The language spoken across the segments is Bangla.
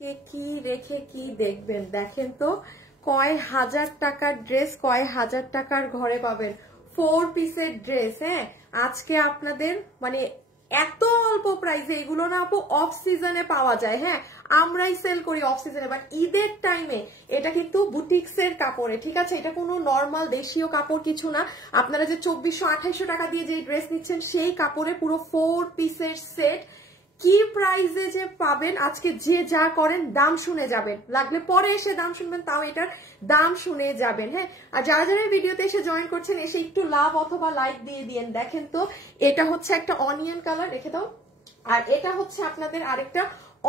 কে কি রেখে কি দেখবেন, দেখেন তো কয় হাজার টাকার ড্রেস কয় হাজার টাকার ঘরে পাবেন। 4 পিসের ড্রেস। হ্যাঁ, আজকে আপনাদের মানে এত অল্প প্রাইসে এগুলো না আপু অফ সিজনে পাওয়া যায়। হ্যাঁ, আমরাই সেল করি অফ সিজনে, বাট ঈদের টাইমে এটা কিন্তু বুটিক্সের কাপড়ে, ঠিক আছে? এটা কোনো নর্মাল দেশীয় কাপড় কিছু না। আপনারা যে 2400-2800 টাকা দিয়ে যে ড্রেস নিচ্ছেন সেই কাপড়ে পুরো 4 পিসের সেট কি প্রাইসে যে পাবেন, আজকে যে যা করেন দাম শুনে যাবেন, লাগলে পরে এসে দাম শুনবেন, তাও এটার দাম শুনে যাবেন। হ্যাঁ, আর যারা যারা ভিডিওতে এসে জয়েন করছেন এসে একটু লাভ অথবা লাইক দিয়ে দিয়েন। দেখেন তো এটা হচ্ছে একটা অনিয়ন কালার, রেখে দাও। আর এটা হচ্ছে আপনাদের আরেকটা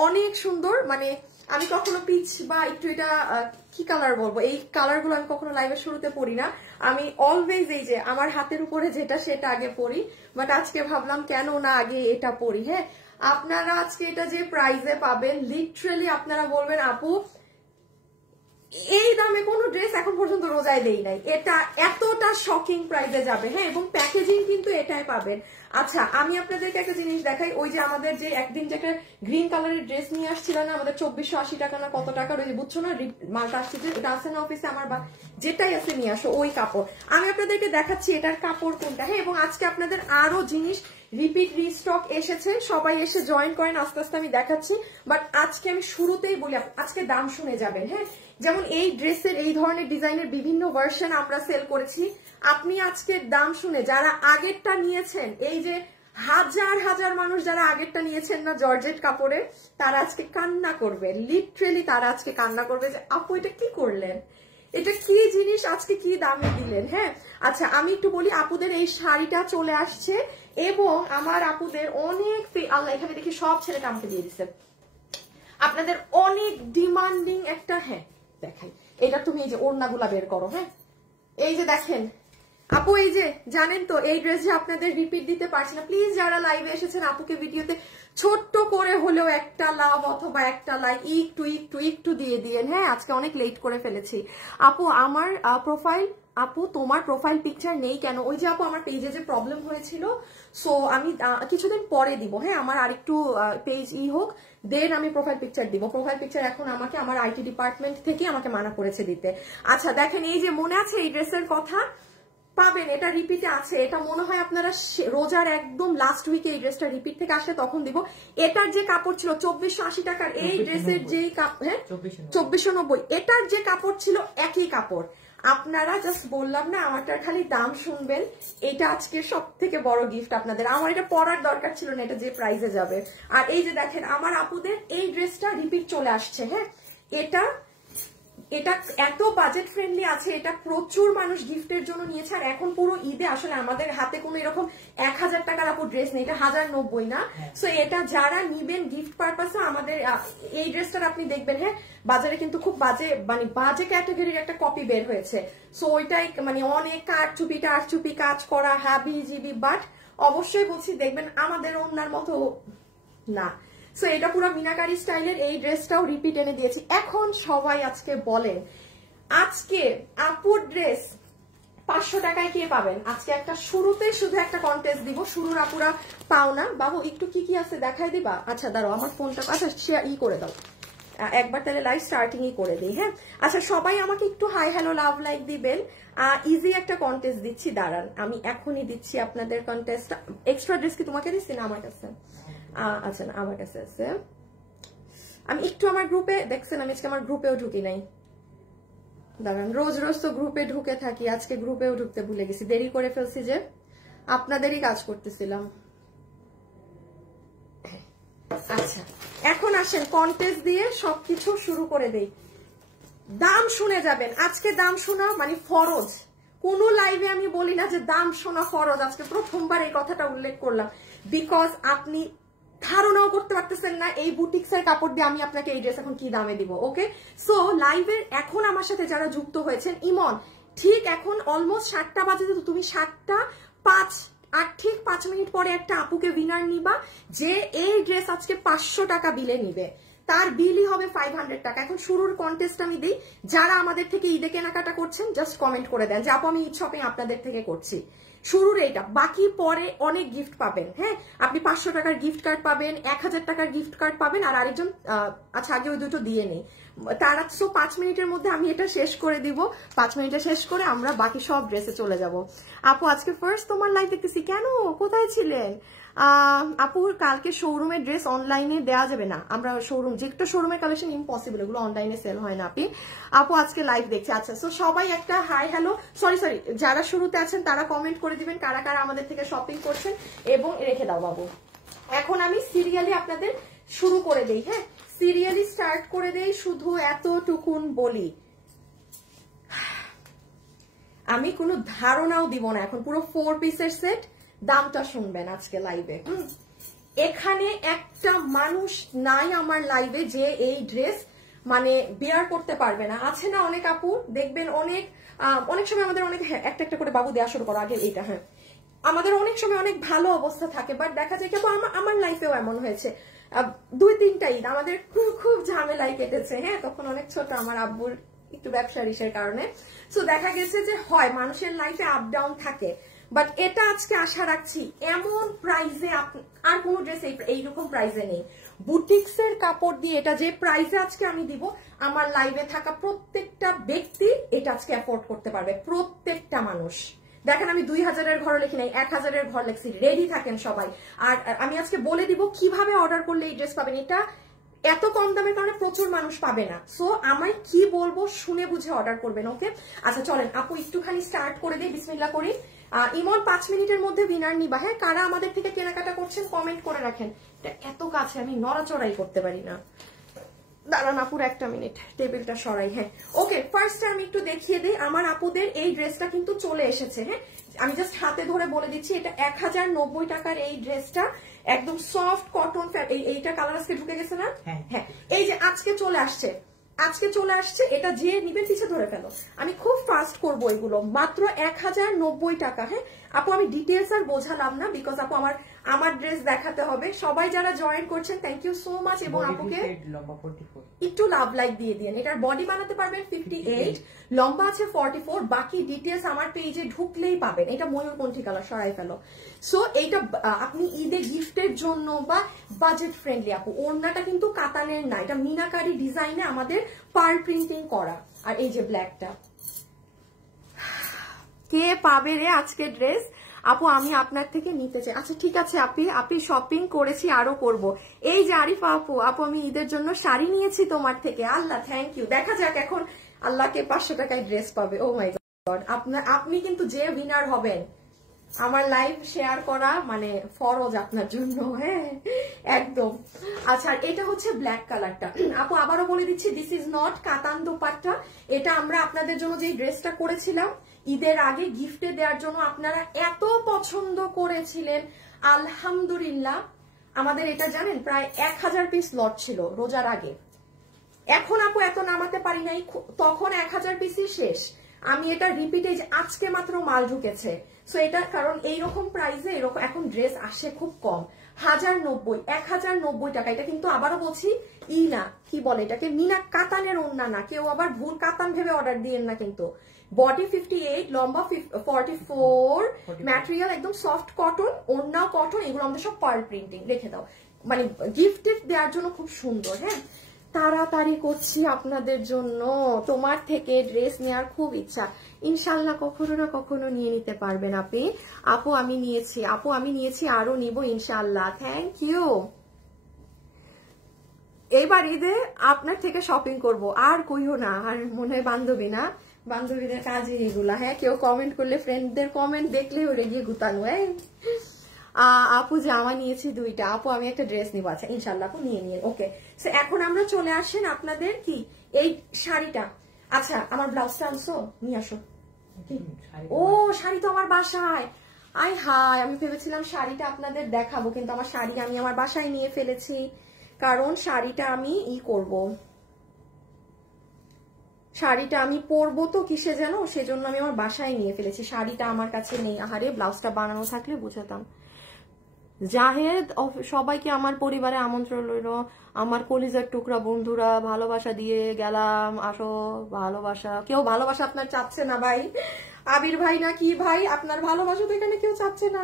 অনেক সুন্দর, মানে আমি কখনো পিচ বা একটু এটা কি কালার বলবো, এই কালার গুলো আমি কখনো লাইভের শুরুতে পড়ি না। আমি অলওয়েজ এই যে আমার হাতের উপরে যেটা সেটা আগে পড়ি, বাট আজকে ভাবলাম কেন না আগে এটা পড়ি। হ্যাঁ, আপনারা আজকে এটা যে প্রাইসে পাবেন, লিটারালি আপনারা বলবেন আপু এই দামে কোনো ড্রেস এখন পর্যন্ত রোজায় দেই নাই, এটা এতটা শকিং প্রাইসে যাবে। হ্যাঁ, এবং প্যাকেজিং কিন্তু এটাই পাবেন। আচ্ছা, আমি আপনাদেরকে একটা জিনিস দেখাই। ওই যে আমাদের যে একদিন যে একটা গ্রিন কালারের ড্রেস নিয়ে আসছিল না, আমাদের 2480 টাকা না কত টাকার, ওই যে বুঝছো না মালটা আসছে যে এটা আছে না অফিসে আমার, বা যেটাই আছে নিয়ে আসো ওই কাপড়। আমি আপনাদেরকে দেখাচ্ছি এটার কাপড় কোনটা। হ্যাঁ, এবং আজকে আপনাদের আরো জিনিস রিপিট রিস্টক এসেছে, সবাই এসে জয়েন করেন, আস্তে আস্তে আমি দেখাচ্ছি। বাট আজকে আমি শুরুতেই বলি আজকে দাম শুনে যাবেন। হ্যাঁ, যেমন এই ড্রেসের এই ধরনের ডিজাইনের বিভিন্ন ভার্সন আমরা সেল করেছি। আপনি আজকে দাম শুনে যারা আগেরটা নিয়েছেন, এই যে হাজার হাজার মানুষ যারা আগেরটা নিয়েছেন না জর্জেট কাপড়ে, তারা আজকে কান্না করবে, লিটারেলি তারা আজকে কান্না করবে যে আপু এটা কি করলেন, এটা কি জিনিস, আজকে কি দামে দিলেন। হ্যাঁ, আচ্ছা আমি একটু বলি, আপুদের এই শাড়িটা চলে আসছে এবং আমার আপুদের অনেক আল্লাহ এখানে দেখি সব ছেলেটা আমাকে দিয়ে দিচ্ছে, আপনাদের অনেক ডিমান্ডিং একটা। হ্যাঁ দেখাই, এটা তুমি এই যে ওড়নাগুলা বের করো। হ্যাঁ, এই যে দেখেন আপু, এই যে জানেন তো এই ড্রেস যে আপনাদের রিপিট দিতে পারছি না, প্লিজ যারা লাইভে এসেছেন আপুকে ভিডিওতে ছোট্ট করে হলেও একটা লাভ অথবা একটা লাইক একটু একটু একটু দিয়ে দিয়েন। হ্যাঁ, আজকে অনেক লেট করে ফেলেছি। আপু আমার প্রোফাইল, আপু তোমার প্রোফাইল পিকচার নেই কেন? ওই যে আপু আমার পেজে যে প্রবলেম হয়েছিল, সো আমি কিছুদিন পরে দিব। হ্যাঁ, আমার আরেকটু পেজ হোক, দেন আমি প্রোফাইল পিকচার দিব। প্রোফাইল পিকচার এখন আমাকে আমার আইটি ডিপার্টমেন্ট থেকে আমাকে মানা করেছে দিতে। আচ্ছা দেখেন, এই যে মনে আছে এই ড্রেসের কথা পাবেন, এটা রিপিটে আছে। এটা মনে হয় আপনারা রোজার একদম লাস্ট উইকে এই ড্রেসটা রিপিট থেকে আসে তখন দিব। এটার যে কাপড় ছিল 2480 টাকার, এই ড্রেসের যে হ্যাঁ 2490, এটার যে কাপড় ছিল একই কাপড়। আপনারা জাস্ট বললাম না আমারটার খালি দাম শুনবেন, এটা আজকে সব থেকে বড় গিফট আপনাদের। আমার এটা পরার দরকার ছিল না, এটা যে প্রাইসে যাবে। আর এই যে দেখেন আমার আপুদের এই ড্রেসটা রিপিট চলে আসছে। হ্যাঁ, এটা এত বাজেট ফ্রেন্ডলি আছে, এটা প্রচুর মানুষ গিফটের জন্য নিয়েছে। আর এখন পুরো ঈদে আসলে আমাদের হাতে কোনো এরকম 1000 টাকার আপু ড্রেস নেই, এটা 1090 না। সো এটা যারা নিবেন গিফট পারপাসে, আমাদের এই ড্রেসটার আপনি দেখবেন হ্যাঁ বাজারে কিন্তু খুব বাজে, মানে বাজে ক্যাটাগরির একটা কপি বের হয়েছে। সো ওইটাই মানে অনেক কারচুপি টারচুপি কাজ করা হাবি জিবি, বাট অবশ্যই বলছি দেখবেন আমাদের ওনার মতো না। সো এটা পুরো মিনাকারি স্টাইলের, এই ড্রেসটাও রিপিট এনে দিয়েছি। এখন সবাই আজকে বলেন আজকে আপুর ড্রেস 500 টাকায় কে পাবেন? আজকে একটা শুরুতে শুধু একটা কন্টেস্ট দিব, শুরুর আপুরা পাও না। বাবু একটু কি কি আছে দেখাই দিবা? আচ্ছা দাঁড়াও আমার ফোনটা, আচ্ছা শেয়ার করে দাও একবার, তাহলে লাইভ স্টার্টিংই করে দিই। হ্যাঁ, আচ্ছা সবাই আমাকে একটু হাই হ্যালো লাভ লাইক দিবেন। ইজি একটা কন্টেস্ট দিচ্ছি, দাঁড়ান আমি এখনই দিচ্ছি আপনাদের কন্টেস্ট। এক্সট্রা ড্রেস কি তোমাকে দিচ্ছি না আমার কাছে? আচ্ছা না আমার কাছে আছে। আমি একটু আমার গ্রুপে দেখছেন, আমি আজকে আমার গ্রুপেও ঢুকি নাই, দাঁড়ান রোজ রোজ তো গ্রুপে ঢুকে থাকি, আজকে গ্রুপেও ঢুকতে ভুলে গেছি, দেরি করে ফেলছি যে আপনাদেরই কাজ করতেছিলাম। আচ্ছা এখন আসেন কন্টেস্ট দিয়ে সবকিছু শুরু করে দেই। দাম শুনে যাবেন, আজকে দাম শোনা মানে ফরজ। কোন লাইভে আমি বলি না যে দাম শোনা ফরজ, আজকে প্রথমবার এই কথাটা উল্লেখ করলাম, বিকজ আপনি ধারণাও করতে পারতেছেন না এই বুটিক্সের কাপড় দিয়ে আমি আপনাকে এই ড্রেস এখন কি দামে দিব। ওকে, সো লাইভের এখন আমার সাথে যারা যুক্ত হয়েছেন, ইমন ঠিক এখন অলমোস্ট 7টা বাজে, তো তুমি 7টা 5 আর ঠিক 5 মিনিট পরে একটা আপুকে উইনার নিবা যে এই ড্রেস আজকে 500 টাকা বিলে নিবে। তার বিলই হবে 500 টাকা। এখন শুরুর কন্টেস্ট আমি দিই, যারা আমাদের থেকে ঈদে কেনাকাটা করছেন জাস্ট কমেন্ট করে দেন যে আপু আমি ঈদ শপিং আপনাদের থেকে করছি। শুরুর এইটা, বাকি পরে অনেক গিফট পাবেন। হ্যাঁ, আপনি 500 টাকার গিফট কার্ড পাবেন, 1000 টাকার গিফট কার্ড পাবেন, আর আরেকজন আচ্ছা আগে ওই দুটো দিয়ে নেই তারা। সো 5 মিনিটের মধ্যে আমি এটা শেষ করে দিব, 5 মিনিটে শেষ করে আমরা বাকি সব ড্রেসে চলে যাব। আপু আজকে ফার্স্ট তোমার লাইভ দেখতেছি, কেন কোথায় ছিলেন? আপুর কালকে শোরুমের ড্রেস অনলাইনে দেওয়া যাবে না, আমরা শোরুম যেটা শোরুমের কালেকশন ইম্পসিবল, এগুলো অনলাইনে সেল হয় না। আপু আজকে লাইভ দেখছি। আচ্ছা, সো সবাই একটা হাই হ্যালো, সরি যারা শুরুতে আছেন তারা কমেন্ট করে দিবেন কারা কারা আমাদের থেকে শপিং করছেন, এবং রেখে দাও বাবু। এখন আমি সিরিয়ালি আপনাদের শুরু করে দেই। হ্যাঁ, সিরিয়ালি স্টার্ট করে দেই, শুধু এতটুকুন বলি, আমি কোনো ধারণাও দিব না এখন, পুরো 4 পিসের সেট, দামটা শুনবেন আজকে লাইভে। এখানে একটা মানুষ নাই আমার লাইভে যে এই ড্রেস মানে বিয়ার করতে পারবে না। আছে না অনেক আপু, দেখবেন অনেক সময় আমাদের অনেক একটা একটা করে বাবু দেওয়া শুরু করো আগে এইটা। হ্যাঁ, আমাদের অনেক সময় অনেক ভালো অবস্থা থাকে, বাট দেখা যায় কেবল আমার লাইফেও এমন হয়েছে, 2-3টা ঈদ আমাদের খুব ঝামেলায় কেটেছে। হ্যাঁ, তখন অনেক ছোট, আমার আব্বুর একটু ব্যবসার ইসের কারণে। সো দেখা গেছে যে হয় মানুষের লাইফে আপ ডাউন থাকে, বাট এটা আজকে আশা রাখছি এমন প্রাইজে আর কোন ড্রেস এইরকম প্রাইজে নেই। বুটিক্সের কাপড় দিয়ে এটা যে প্রাইজে আজকে আমি দিব, আমার লাইভে থাকা প্রত্যেকটা ব্যক্তি এটা আজকে অ্যাফোর্ড করতে পারবে, প্রত্যেকটা মানুষ। দেখেন আমি 2000-এর ঘর লিখি নাই, 1000-এর ঘর লিখছি। রেডি থাকেন সবাই। আর আমি আজকে বলে দিব কিভাবে অর্ডার করলে এই ড্রেস পাবেন। এটা এত কম দামের কারণে প্রচুর মানুষ পাবে না, সো আমায় কি বলবো শুনে বুঝে অর্ডার করবেন। ওকে, আচ্ছা চলেন আপু একটুখানি স্টার্ট করে দিই, বিসমিল্লাহ করি। ইমন 5 মিনিটের মধ্যে উইনার নিবা। হ্যাঁ, কারা আমাদের থেকে কেনাকাটা করছেন কমেন্ট করে রাখেন। এটা এত কাছে আমি নড়াচড়াই করতে পারি না, দাঁড়ান আপুর 1 মিনিট, টেবিলটা সরাই। হ্যাঁ, ওকে, ফার্স্টে আমি একটু দেখিয়ে দিই আমার আপুদের এই ড্রেসটা কিন্তু চলে এসেছে। হ্যাঁ, আমি জাস্ট হাতে ধরে বলে দিচ্ছি, এটা 1090 টাকার এই ড্রেসটা, একদম সফট কটন। এইটা কালার আজকে ঢুকে গেছে না? হ্যাঁ, এই যে আজকে চলে আসছে, এটা যে নিবেন পিছে ধরে ফেলো। আমি খুব ফাস্ট করবো এগুলো, মাত্র 1090 টাকা। হ্যাঁ আপু, আমি ডিটেলস আর বোঝালাম না, বিকজ আপু আমার ড্রেস দেখাতে হবে। সবাই যারা জয়েন করছেন থ্যাংক ইউ সো মাচ, এবং আপুকে একটু লাভ লাইক দিয়ে দিন। এটার বডি বানাতে পারবেন 58, লম্বা আছে 44, বাকি ডিটেলস আমার পেজে ঢুকলেই পাবেন। এটা ময়ূরকণ্ঠী কালার, সরাই ফেলো। সো এইটা আপনি ঈদে গিফটের জন্য বা বাজেট ফ্রেন্ডলি। আপু ওড়নাটা কিন্তু কাতানের না, এটা মিনাকারি ডিজাইনে আমাদের পার্ল প্রিন্টিং করা। আর এই যে ব্ল্যাকটা, কে পাবে রে আজকে ড্রেস? আপু আমি আপনার থেকে নিতে চাই। আচ্ছা ঠিক আছে আপনি শপিং করেছি, আরো করব। এই যে আরিফা আপু আমি ঈদের জন্য শাড়ি নিয়েছি তোমার থেকে। আল্লাহ থ্যাংক ইউ। দেখা যাক এখন আল্লাহকে 500 টাকায় ড্রেস পাবে। ও মাই গড, আপনি কিন্তু যে উইনার হবেন, আমার লাইভ শেয়ার করা মানে ফরজ আপনার জন্য। হ্যাঁ একদম। আচ্ছা এটা হচ্ছে ব্ল্যাক কালারটা। আপু আবারও বলে দিচ্ছি, দিস ইজ নট কাতান দোপাট্টা। এটা আমরা আপনাদের জন্য যে ড্রেসটা করেছিলাম ঈদের আগে গিফটে দেওয়ার জন্য, আপনারা এত পছন্দ করেছিলেন, আলহামদুলিল্লাহ। আমাদের এটা জানেন প্রায় 1000 পিস লট ছিল রোজার আগে। এখন আপু এত নামাতে পারি নাই, তখন 1000 পিসই শেষ। আমি এটা রিপিটে আজকে মাত্র মাল ঢুকেছে। সো এটার কারণ এইরকম প্রাইসে এরকম এখন ড্রেস আসে খুব কম। 1090 টাকা। এটা কিন্তু আবারও বলছি না কি বলে এটাকে, মিনা কাতানের ওড়না না, কেউ আবার ভুল কাতান ভেবে অর্ডার দিয়েন না কিন্তু। বডি 58, লম্বা 44, ম্যাটেরিয়াল একদম সফট কটন, ওড়নাও কটন, এগুলো আমাদের সব পার্ল প্রিন্টিং। রেখে দাও, মানে গিফট দেওয়ার জন্য খুব সুন্দর। হ্যাঁ তাড়াতাড়ি করছি আপনাদের জন্য, তোমার থেকে ড্রেস নেওয়ার খুব ইচ্ছা। ইনশাল্লাহ কখনো না কখনো নিয়ে নিতে পারবেন আপনি। আপু আমি নিয়েছি, আরো নিব ইনশাল্লাহ। Thank you. এইবার ঈদে আপনার থেকে শপিং করব, আর কইও না। আর মনে হয় বান্ধবী না, বান্ধবীদের কাজই এগুলা। হ্যাঁ কেউ কমেন্ট করলে ফ্রেন্ডদের কমেন্ট দেখলে ওরে গিয়ে গুতানো। আপু জামা নিয়েছি 2টা। আপু আমি একটা ড্রেস নিব। আচ্ছা ইনশাল্লাহ আপু নিয়ে নিয়ে। ওকে, এখন আমরা চলে আসেন আপনাদের কি এই শাড়িটা। আচ্ছা আমার ব্লাউজটা আনছো, নিয়ে আসো। ও শাড়ি তো আমার বাসায়। হাই, আমি ভেবেছিলাম শাড়িটা আপনাদের দেখাবো, কিন্তু আমার শাড়ি আমি আমার বাসায় নিয়ে ফেলেছি, কারণ শাড়িটা আমি শাড়িটা আমি পরবো তো কিসে যেন, সেজন্য আমি আমার বাসায় নিয়ে ফেলেছি। শাড়িটা আমার কাছে নেই। আহারে ব্লাউজটা বানানো থাকলে বুঝাতাম। জাহেদ, সবাইকে আমার পরিবারে আমন্ত্রণ রইল। আমার কলিজার টুকরা বন্ধুরা, ভালোবাসা দিয়ে গেলাম, আসো ভালোবাসা। কেউ ভালোবাসা আপনার চাচ্ছে না ভাই, আবির ভাই না কি ভাই, আপনার ভালোবাসা তো এখানে কেউ চাচ্ছে না।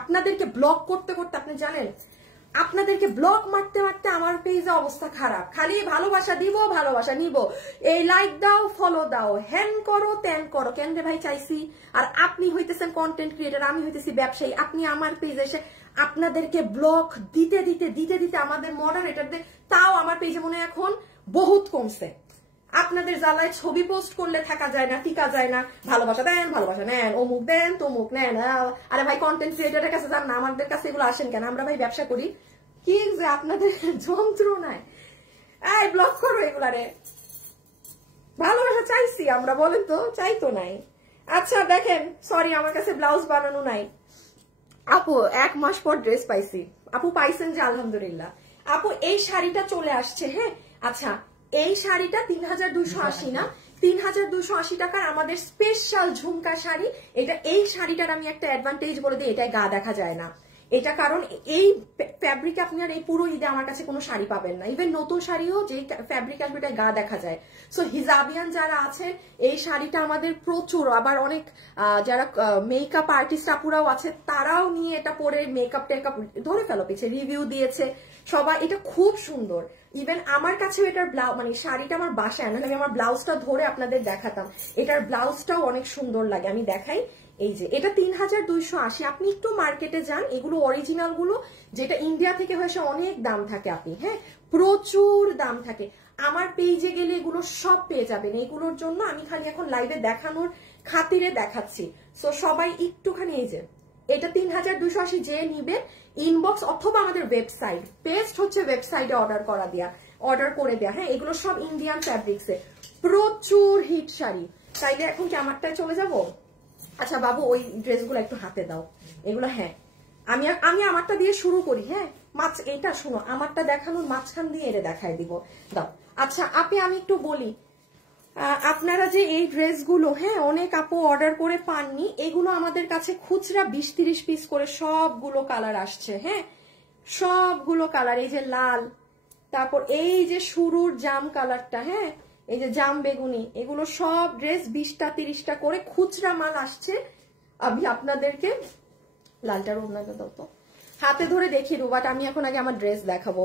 আপনাদেরকে ব্লক করতে করতে আপনি জানেন, আপনাদেরকে ব্লক মারতে মারতে আমার পেজে অবস্থা খারাপ। খালি ভালোবাসা দিব, ভালোবাসা নিব, এই লাইক দাও, ফলো দাও, হ্যান করো, ত্যান করো। কেন রে ভাই চাইছি? আর আপনি হইতেছেন কন্টেন্ট ক্রিয়েটার, আমি হইতেছি ব্যবসায়ী। আপনি আমার পেজে এসে আপনাদেরকে ব্লক দিতে দিতে দিতে দিতে আমাদের মডারেটরদের, তাও আমার পেজে মনে এখন বহুত কমছে। আপনাদের জ্বালায় ছবি পোস্ট করলে থাকা যায় না, টিকা যায় না। ভালোবাসা দেন, ভালোবাসা নেন, অমুক দেন, তমুক নেন। আরে ভাই কন্টেন্ট ক্রিয়েটারের কাছে যান না, আমাদের কাছে এগুলো আসেন কেন? আমরা ভাই ব্যবসা করি। কি যে আপনাদের যন্ত্রণায়, এই ব্লক করো এগুলারে। ভালোবাসা চাইছি আমরা, বলেন তো? চাইতো নাই। আচ্ছা দেখেন, সরি আমার কাছে ব্লাউজ বানানো নাই। আপু 1 মাস পর ড্রেস পাইছি। আপু পাইছেন যে আলহামদুলিল্লাহ। আপু এই শাড়িটা চলে আসছে। হ্যাঁ আচ্ছা, এই শাড়িটা 3280 না, 3280 টাকার আমাদের স্পেশাল ঝুমকা শাড়ি। এটা, এই শাড়িটার আমি একটা অ্যাডভান্টেজ বলে দিই, এটাই গা দেখা যায় না। এটা কারণ এই ফ্যাব্রিক আপনি আর এই পুরো ঈদে আমার কাছে কোনো শাড়ি পাবেন না। ইভেন নতুন শাড়িও যে ফ্যাব্রিক আসবে এটা গা দেখা যায়। সো হিজাবিয়ান যারা আছেন, এই শাড়িটা আমাদের প্রচুর, আবার অনেক যারা মেকআপ আর্টিস্ট আপুরাও আছে, তারাও নিয়ে এটা পরে মেকআপ টেকআপ ধরে ফেলো পিছে রিভিউ দিয়েছে সবাই। এটা খুব সুন্দর। ইভেন আমার কাছেও এটার ব্লাউজ, মানে শাড়িটা আমার বাসায় আনা, আমি আমার ব্লাউজটা ধরে আপনাদের দেখাতাম। এটার ব্লাউজটাও অনেক সুন্দর লাগে, আমি দেখাই। এই যে এটা 3280। আপনি একটু মার্কেটে যান, এগুলো অরিজিনাল গুলো, যেটা ইন্ডিয়া থেকে হয়েছে অনেক দাম থাকে আপনি, হ্যাঁ প্রচুর দাম থাকে। আমার পেজে গেলে এগুলো সব পেয়ে যাবেন। এগুলোর জন্য আমি খালি এখন লাইভে দেখানোর খাতিরে দেখাচ্ছি। সো সবাই একটুখানি, এই যে এটা 3280 যে নিবে ইনবক্স অথবা আমাদের ওয়েবসাইট, বেস্ট হচ্ছে ওয়েবসাইটে অর্ডার করে দেয়া। হ্যাঁ এগুলো সব ইন্ডিয়ান ফ্যাব্রিক্সে, প্রচুর হিট শাড়ি। তাইলে এখন কি আমারটায় চলে যাবো? আচ্ছা বাবু ওই ড্রেসগুলো একটু হাতে দাও এগুলো। হ্যাঁ আমি আমারটা দিয়ে শুরু করি। হ্যাঁ এটা শুনো, আমারটা দেখানোর মাঝখান দিয়ে এটা দেখাই দিব, দাও। আচ্ছা আমি একটু বলি, আপনারা যে এই ড্রেসগুলো, হ্যাঁ অনেক আপু অর্ডার করে পাননি, এগুলো আমাদের কাছে খুচরা 20-30 পিস করে সবগুলো কালার আসছে। হ্যাঁ সবগুলো কালার, এই যে লাল, তারপর এই যে শুরুর জাম কালারটা, হ্যাঁ এই যে জাম বেগুনি, এগুলো সব ড্রেস 20টা-30টা করে খুচরা মাল আসছে। আমি আপনাদেরকে লালটার ওড়নাটা দাও তো, হাতে ধরে দেখিয়ে দেবো। বাট আমি এখন আগে আমার ড্রেস দেখাবো।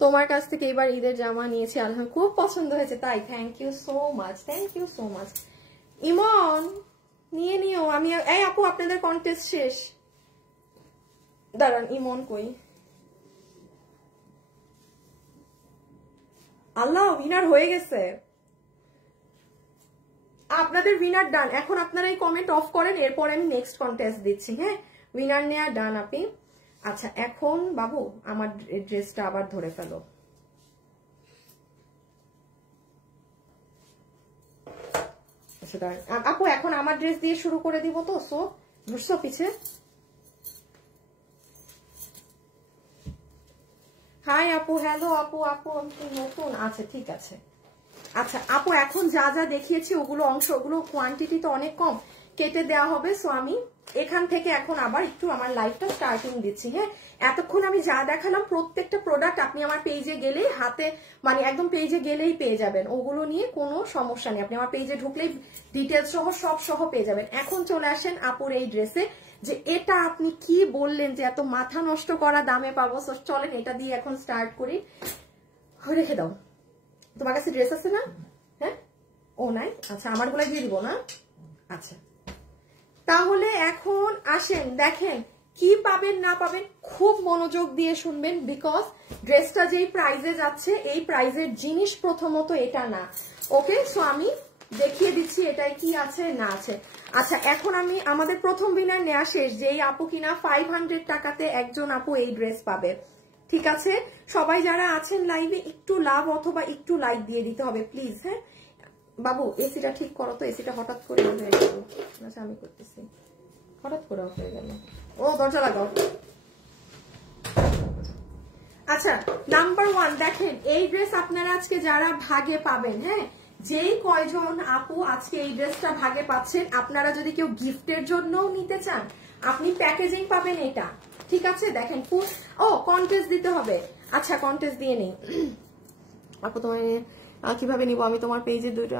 তোমার কাছ থেকে এবার ঈদের জামা নিয়েছি, আলহামদুলিল্লাহ খুব পছন্দ হয়েছে। তাই thank you so much, thank you so much. Emon নিয়ে নিও। আমি এই আপু আপনাদের কন্টেস্ট শেষ, দাঁড়ান ইমন কই? আল্লাহ উইনার হয়ে গেছে, আপনাদের উইনার ডান। এখন আপনারা এই কমেন্ট অফ করেন, এরপরে আমি নেক্সট কন্টেস্ট দিচ্ছি। হ্যাঁ উইনার নেয়া ডান আপনি। আচ্ছা এখন বাবু আমার ড্রেসটা আবার ধরে ফেলো। আপু এখন আমার ড্রেস দিয়ে শুরু করে দিব তো। সো বুঝছো পিছে। হাই আপু, হ্যালো আপু। আপু নতুন আছে, ঠিক আছে। আচ্ছা আপু এখন যা যা দেখিয়েছি ওগুলো ওগুলো কোয়ান্টিটি তো অনেক কম, কেটে দেওয়া হবে। সো আমি এখান থেকে এখন আবার একটু আমার লাইফটা স্টার্টিং দিচ্ছি। হ্যাঁ এতক্ষণ আমি যা দেখালাম প্রত্যেকটা প্রোডাক্ট আপনি আমার পেজে গেলেই হাতে, মানে একদম পেজে গেলেই পেয়ে যাবেন। ওগুলো নিয়ে কোনো সমস্যা নেই, আপনি আমার পেজে ঢুকলেই ডিটেলস সহ সব সহ পেয়ে যাবেন। এখন চলে আসেন আপুর এই ড্রেসে, যে এটা আপনি কি বললেন যে এত মাথা নষ্ট করা দামে পাবো। চলেন এটা দিয়ে এখন স্টার্ট করি। রেখে দাও, তোমার কাছে ড্রেস আছে না? হ্যাঁ ও নাই, আচ্ছা আমার গুলা দিয়ে দিব না। আচ্ছা তাহলে এখন আসেন দেখেন কি পাবেন না পাবেন, খুব মনোযোগ দিয়ে শুনবেন। বিকজ ড্রেসটা যেই প্রাইজে যাচ্ছে, এই প্রাইজের জিনিস প্রথমত এটা না। ওকে সো আমি দেখিয়ে দিচ্ছি এটাই কি আছে না আছে। আচ্ছা এখন আমি আমাদের প্রথম উইনার নেওয়া শেষ, যেই আপু কিনা 500 টাকাতে একজন আপু এই ড্রেস পাবে। ঠিক আছে সবাই যারা আছেন লাইভে একটু লাভ অথবা একটু লাইক দিয়ে দিতে হবে প্লিজ। হ্যাঁ বাবু এসিটা ঠিক করো তো, এসিটা হঠাৎ করে অফ হয়ে গেল। আচ্ছা আমি করতেছি, হঠাৎ করে অফ হয়ে গেল। ও দরজা লাগাও। আচ্ছা নাম্বার 1 দেখেন, এই ড্রেস আপনারা আজকে যারা ভাগে পাবেন, হ্যাঁ যেই কয়জন আপু আজকে এই ড্রেসটা ভাগে পাচ্ছেন, আপনারা যদি কেউ গিফটের জন্য নিতে চান, আপনি প্যাকেজিং পাবেন এটা, ঠিক আছে দেখেন ফুল। ও কন্টেস্ট দিতে হবে, আচ্ছা কন্টেস্ট দিয়ে নেই আপু। তোমার কিভাবে নিব আমি তোমার পেজে দুটো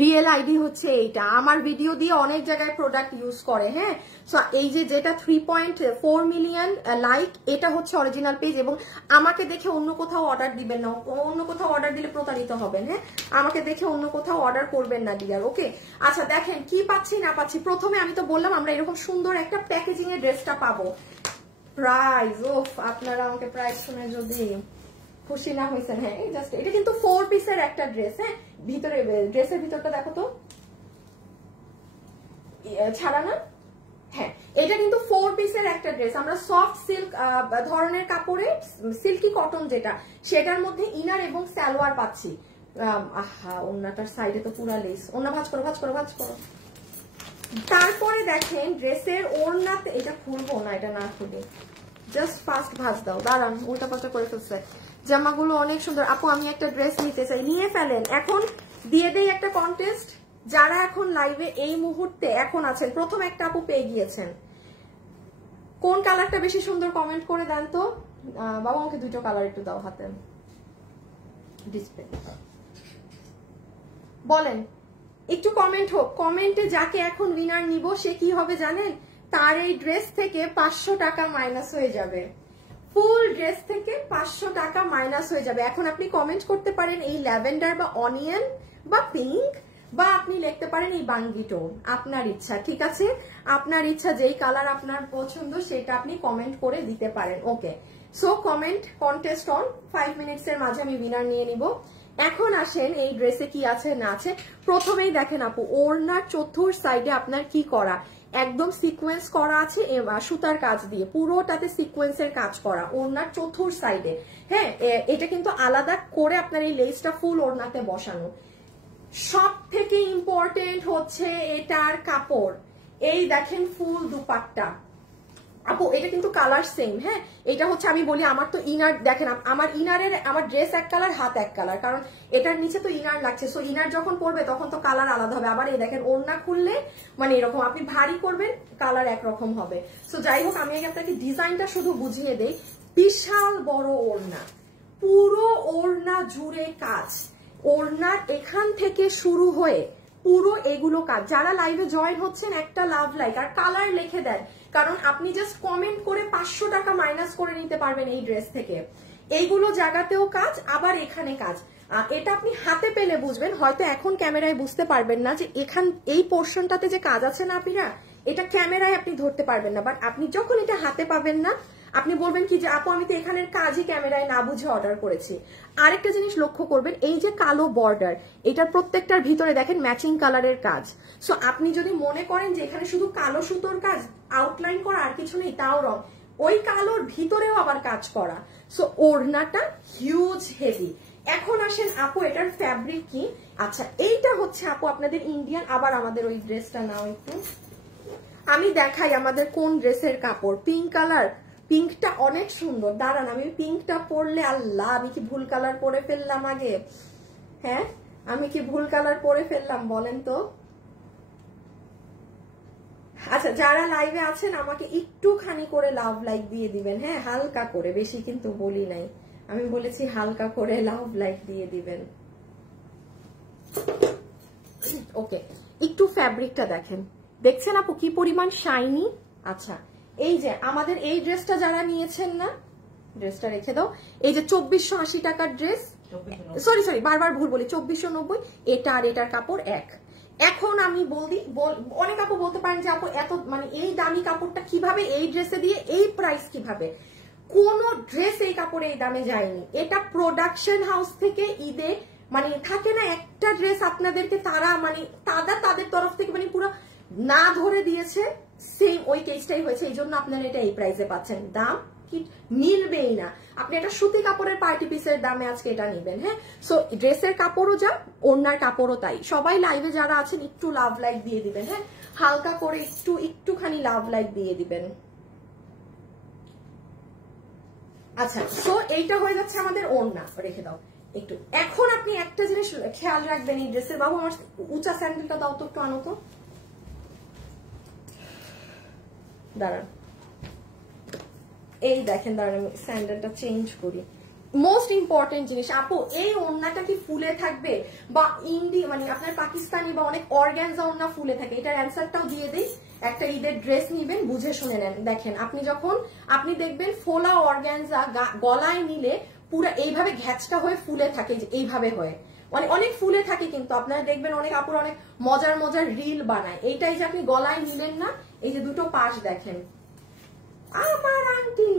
রিয়েল আইডি হচ্ছে এইটা। আমার ভিডিও দিয়ে অনেক জায়গায় প্রোডাক্ট ইউজ করে। হ্যাঁ, সো এই যে যেটা 3.4 মিলিয়ন লাইক, এটা হচ্ছে অরিজিনাল পেজ। এবং আমাকে দেখে অন্য কোথাও অর্ডার দিবেন না, অন্য কোথাও অর্ডার দিলে প্রতারিত হবেন। হ্যাঁ, আমাকে দেখে অন্য কোথাও অর্ডার করবেন না ডিয়ার। ওকে, আচ্ছা দেখেন কি পাচ্ছি না পাচ্ছি। প্রথমে আমি তো বললাম আমরা এরকম সুন্দর একটা প্যাকেজিং এর ড্রেসটা পাবো। প্রাইস, ওফ আপনারা আমাকে প্রাইস শুনে যদি খুশি না হয়েছেন। হ্যাঁ, জাস্ট এটা কিন্তু 4 পিসের একটা ড্রেস। হ্যাঁ, ভিতরে ড্রেসের ভিতরটা দেখো তো, ছাড়া না। হ্যাঁ, এটা কিন্তু 4 পিসের একটা ড্রেস। আমরা সফট সিল্ক ধরনের কাপড়ে, সিল্কি কটন যেটা, সেটার মধ্যে ইনার এবং সালোয়ার পাচ্ছি। আহা, ওন্নাটার সাইডে তো পুরা লেস। ওন্না ভাঁজ করো ভাঁজ করো ভাঁজ করো। তারপরে দেখেন ড্রেসের ওড়নাতে, এটা খুলবো না, এটা না খুলি, জাস্ট ফাস্ট ভাঁজ দাও। দাঁড়ান, উল্টা পাল্টা করে ফেলছে। জামাগুলো অনেক সুন্দর আপু, আমি একটা ড্রেস নিতে চাই। নিয়ে ফেলেন। এখন দিয়ে দেই একটা কন্টেস্ট। যারা এখন লাইভে এই মুহূর্তে এখন আছেন, প্রথম একটা আপু পেয়ে গিয়েছেন। কোন কালারটা বেশি সুন্দর কমেন্ট করে দেন তো। বাবা আমাকে দুটো কালার একটু দাও হাতে, ডিসপ্লে বলেন একটু কমেন্ট হোক। কমেন্টে যাকে এখন উইনার নিব সে কি হবে জানেন, তার এই ড্রেস থেকে 500 টাকা মাইনাস হয়ে যাবে। ফুল ড্রেস থেকে 500 টাকা মাইনাস হয়ে যাবে। এখন আপনি কমেন্ট করতে পারেন এই ল্যাভেন্ডার বা অনিয়ন বা পিঙ্ক, বা আপনি লিখতে পারেন এই বাঙ্গি টোন, আপনার ইচ্ছা। ঠিক আছে, আপনার ইচ্ছা, যেই কালার আপনার পছন্দ সেটা আপনি কমেন্ট করে দিতে পারেন। Okay, so comment contest on. 5 minutes এর মাঝে আমি উইনার নিয়ে নিব। এখন আসেন এই ড্রেসে কি আছে না আছে। প্রথমেই দেখেন আপু, ওড়নার চতুর সাইডে আপনার কি করা, একদম সিকোয়েন্স করা আছে সুতার কাজ দিয়ে, পুরোটাতে সিকোয়েন্সের কাজ করা ওড়নার চতুর সাইডে। হ্যাঁ, এটা কিন্তু আলাদা করে আপনার এই লেসটা ফুল ওড়নাতে বসানো। সব থেকে ইম্পর্টেন্ট হচ্ছে এটার কাপড়। এই দেখেন ফুল দুপাট্টা আপু, এটা কিন্তু কালার সেম। হ্যাঁ, এটা হচ্ছে আমি বলি আমার তো ইনার দেখেন, আমার ইনারের, আমার ড্রেস এক কালার, হাত এক কালার, কারণ এটার নিচে তো ইনার লাগছে। সো ইনার যখন পরবে তখন তো কালার আলাদা হবে। আবার এই দেখেন ওড়না খুললে মানে এরকম আপনি ভারী করবেন, কালার একরকম হবে। সো যাই হোক, আমি আপনাকে ডিজাইনটা শুধু বুঝিয়ে দেই। বিশাল বড় ওড়না, পুরো ওড়না জুড়ে কাজ। ওড়নার এখান থেকে শুরু হয়ে পুরো এগুলো কাজ। যারা লাইভে জয়েন হচ্ছেন একটা লাভ লাইক আর কালার লিখে দেন, কারণ আপনি জাস্ট কমেন্ট করে 500 টাকা মাইনাস করে নিতে পারবেন এই ড্রেস থেকে। এইগুলো জায়গাতেও কাজ, আবার এখানে কাজ। এটা আপনি হাতে পেলে বুঝবেন, হয়তো এখন ক্যামেরায় বুঝতে পারবেন না যে এখান এই পোর্শনটাতে যে কাজ আছে না আপনারা, এটা ক্যামেরায় আপনি ধরতে পারবেন না। বাট আপনি যখন এটা হাতে পাবেন না, আপনি বলবেন কি যে আপু আমি তো এখানের কাজই ক্যামেরায় না বুঝে অর্ডার করেছি। আরেকটা জিনিস লক্ষ্য করবেন, এই যে কালো বর্ডার, এটার প্রত্যেকটার ভিতরে দেখেন ম্যাচিং কালারের কাজ। সো আপনি যদি মনে করেন যে এখানে শুধু কালো সুতোর কাজ, আউটলাইন করা আর কিছু নেই, তাও রং, ওই কালোর ভিতরেও আবার কাজ করা। সো ওড়নাটা হিউজ হেভি। এখন আসেন আপু এটার ফ্যাব্রিক কি। আচ্ছা, এইটা হচ্ছে আপু আপনাদের ইন্ডিয়ান। আবার আমাদের ওই ড্রেসটা নাও একটু, আমি দেখাই আমাদের কোন ড্রেসের কাপড়। পিঙ্ক কালার, পিঙ্কটা অনেক সুন্দর। দাঁড়ান, আমি পিঙ্কটা পরলে, আল্লাহ আমি কি ভুল কালার পরে ফেললাম আগে। হ্যাঁ, আমি কি ভুল কালার পরে ফেললাম বলেন তো। আচ্ছা, যারা লাইভে আছেন আমাকে একটুখানি করে লাভ লাইক দিয়ে দিবেন। হ্যাঁ, হালকা করে, বেশি কিন্তু বলি নাই, আমি বলেছি হালকা করে লাভ লাইক দিয়ে দিবেন। ওকে, একটু ফ্যাব্রিকটা দেখেন, দেখছেন আপু কি পরিমাণ শাইনি। আচ্ছা, এই যে আমাদের এই ড্রেসটা যারা নিয়েছেন না, ড্রেসটা রেখে দাও। এই যে 2480 টাকার ড্রেস, সরি বারবার ভুল বলি, 2490, এটা আর এটার কাপড় এক। এখন আমি বলি, অনেক আপু বলতে পারেন যে আপু এত মানে এই দামি কাপড়টা কিভাবে এই ড্রেসে দিয়ে, এই প্রাইস কিভাবে। কোন ড্রেস এই কাপড়ে এই দামে যায়নি। এটা প্রোডাকশন হাউস থেকে ঈদে মানে থাকে না একটা ড্রেস আপনাদেরকে তারা মানে তাদের তরফ থেকে মানে পুরো না ধরে দিয়েছে, সেম ওই কেসটাই হয়েছে। এই জন্য আপনারা এটা এই প্রাইসে পাচ্ছেন। দাম কি মিলবেই না। আপনি এটা সুতি কাপড়ের পার্টি পিসের দামে আজকে এটা নিবেন। হ্যাঁ, সো ড্রেসের কাপড়ও যা, ওড়নার কাপড়ও তাই। সবাই লাইভে যারা আছেন একটু লাভ লাইক দিয়ে দিবেন। হ্যাঁ, হালকা করে একটুখানি লাভ লাইক দিয়ে দিবেন। আচ্ছা, সো এইটা হয়ে যাচ্ছে আমাদের ওড়না, রেখে দাও। একটু এখন আপনি একটা জিনিস খেয়াল রাখবেন এই ড্রেসের, বাবু আমার উঁচা স্যান্ডেলটা দাও তো, একটু আনো তো, দাঁড়ান এই দেখেন, দাঁড়ান আমি স্যান্ডেলটা চেঞ্জ করি। মোস্ট ইম্পর্টেন্ট জিনিস আপু, এই ওড়নাটা কি ফুলে থাকবে বা মানে আপনার পাকিস্তানি বা অনেক অর্গানজা ওড়না ফুলে থাকে? এটার অ্যান্সারটাও দিয়ে দিই। একটা ঈদের ড্রেস নিবেন, বুঝে শুনে নেন। দেখেন আপনি যখন আপনি দেখবেন ফোলা অর্গানজা গলায় নিলে পুরো এইভাবে ঘ্যাচটা হয়ে ফুলে থাকে, এইভাবে হয়ে অনেক ফুলে থাকে, কিন্তু আপনারা দেখবেন অনেক আপুর অনেক মজার মজার রিল বানায়। এইটাই যে আপনি গলায় নিলেন না, এই যে দুটো পাশ দেখেন, আমার আন্টি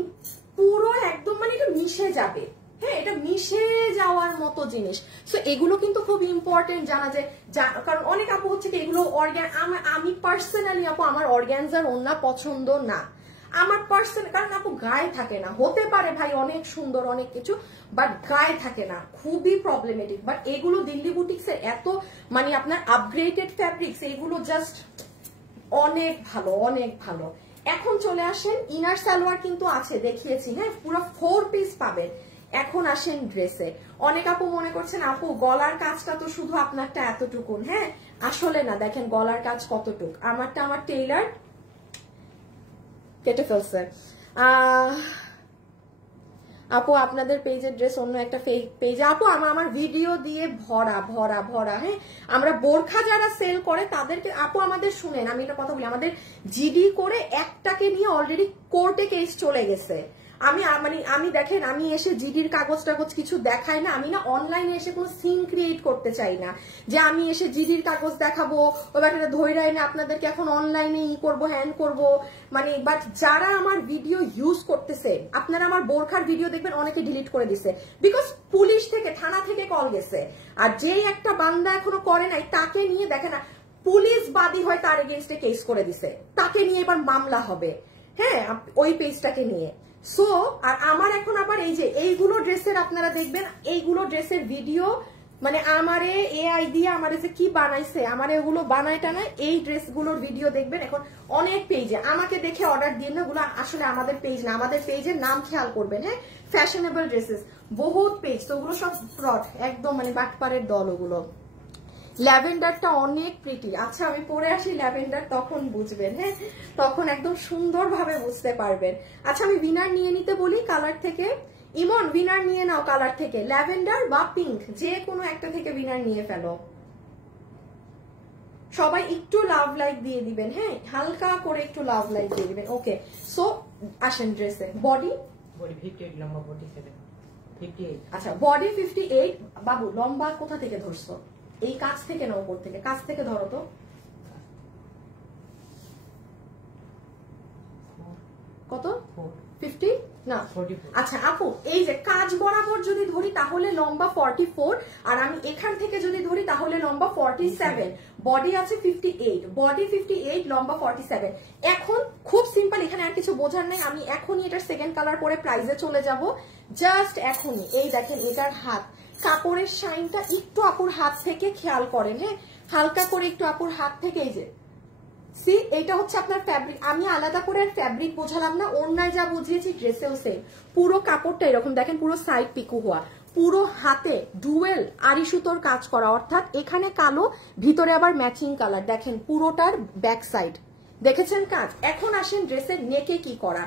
পুরো একদম মানে এটা মিশে যাবে। হ্যাঁ, এটা মিশে যাওয়ার মতো জিনিস। সো এগুলো কিন্তু খুব ইম্পর্টেন্ট জানা যায়, কারণ অনেক আপু হচ্ছে কি এগুলো আমি পার্সোনালি আপু আমার অর্গানজার ওড়না পছন্দ না, আমার পার্সোনাল, কারণ আপু গায়ে থাকে না। হতে পারে ভাই অনেক সুন্দর অনেক কিছু, বাট গায়ে থাকে না, খুবই প্রবলেমেটিক। বাট এগুলো দিল্লি বুটিক্স এর এত মানে আপনার আপগ্রেডেড ফ্যাব্রিক্স, এগুলো জাস্ট অনেক ভালো, অনেক ভালো। এখন চলে আসেন, ইনার সালোয়ার কিন্তু আছে, দেখিয়েছি। হ্যাঁ, পুরো 4 পিস পাবেন। এখন আসেন ড্রেসে। অনেক আপু মনে করছেন আপু গলার কাজটা তো শুধু আপনারটা এতটুকুন। হ্যাঁ, আসলে না, দেখেন গলার কাজ কতটুক। আমারটা আমার টেইলার কেটে ফেলছে। আপু আপনাদের পেজের ড্রেস অন্য একটা পেজে আপু আমার ভিডিও দিয়ে ভরা ভরা ভরা। হ্যাঁ, আমরা বোরখা যারা সেল করে তাদেরকে আপু আমাদের শুনেন, আমি একটা কথা বলি, আমাদের জিডি করে একটাকে নিয়ে অলরেডি কোর্টে কেস চলে গেছে। আমি দেখেন, আমি এসে জিডির কাগজ টাগজ কিছু দেখাই না, আমি না অনলাইনে এসে কোনো সিন ক্রিয়েট করতে চাই না যে আমি এসে জিডির কাগজ দেখাবো, ওই ব্যাপারটা ধরে না আপনাদেরকে এখন অনলাইনে করবো, হ্যান্ড করবো। মানে বাট যারা আমার ভিডিও ইউজ করতেছে, আপনারা আমার বোরখার ভিডিও দেখবেন অনেকে ডিলিট করে দিছে, বিকজ পুলিশ থেকে থানা থেকে কল গেছে। আর যেই একটা বান্দা এখনো করে নাই তাকে নিয়ে দেখেন না, পুলিশ বাদী হয় তার এগেইনস্টে কেস করে দিছে, তাকে নিয়ে এবার মামলা হবে। হ্যাঁ, ওই পেজটাকে নিয়ে। সো আর আমার এখন আবার এই যে এইগুলো ড্রেসের আপনারা দেখবেন, এইগুলো ড্রেসের ভিডিও মানে আমারে এআই দিয়ে আমারে যে কি বানাইছে, আমারে এগুলো বানায় টানায় এই ড্রেসগুলোর ভিডিও দেখবেন এখন অনেক পেজে। আমাকে দেখে অর্ডার দিয়ে না, ওগুলো আসলে আমাদের পেজ না, আমাদের পেজের নাম খেয়াল করবেন। হ্যাঁ, ফ্যাশনেবল ড্রেসেস বহুত পেজ, তো ওগুলো সব ফ্রড একদম, মানে বাটপারের দল ওগুলো। ল্যাভেন্ডারটা অনেক প্রিটি। আচ্ছা আমি পরে আসি ল্যাভেন্ডার, তখন বুঝবেন। হ্যাঁ, তখন একদম সুন্দরভাবে বুঝতে পারবেন। আচ্ছা আমি উইনার নিয়ে নিতে বলি কালার থেকে। ইমন উইনার নিয়ে নাও কালার থেকে, ল্যাভেন্ডার বা পিঙ্ক যে কোনো একটা থেকে উইনার নিয়ে ফেলো। সবাই একটু লাভ লাইক দিয়ে দিবেন। হ্যাঁ, হালকা করে একটু লাভ লাইক দিয়ে দিবেন। ওকে, সো আসেন ড্রেসে। বডি 58, লম্বা 47, 58। আচ্ছা বডি 58। বাবু লম্বা কোথা থেকে ধরছো? এই কাছ থেকে না উপর থেকে? কাছ থেকে ধরো তো। কত? 50 না? আচ্ছা আপু এই যে কাজ বরাবর যদি ধরি তাহলে লম্বা 44, আর আমি এখান থেকে যদি ধরি তাহলে লম্বা 47। বডি আছে 58, বডি 58, লম্বা 47। এখন খুব সিম্পল, এখানে আর কিছু বোঝার নেই। আমি এখনই এটার সেকেন্ড কালার পরে প্রাইজে চলে যাব, জাস্ট এখনই। এই দেখেন এটার হাত, কাপড়ের শাইনটা একটু আপুর হাত থেকে খেয়াল করেন। হ্যাঁ, হালকা করে একটু আপুর হাত থেকে, এই যে সি এটা হচ্ছে আপনার ফ্যাব্রিক। আমি আলাদা করে আর ফ্যাব্রিক বোঝালাম না, অন্যায় যা বুঝিয়েছি ড্রেসেও সেম। পুরো কাপড়টা এরকম দেখেন, পুরো সাইড পিকু হওয়া, পুরো হাতে ডুয়েল আড়ি সুতোর কাজ করা, অর্থাৎ এখানে কালো, ভিতরে আবার ম্যাচিং কালার। দেখেন পুরোটার ব্যাক সাইড, দেখেছেন কাজ। এখন আসেন ড্রেসের নেকে কি করা।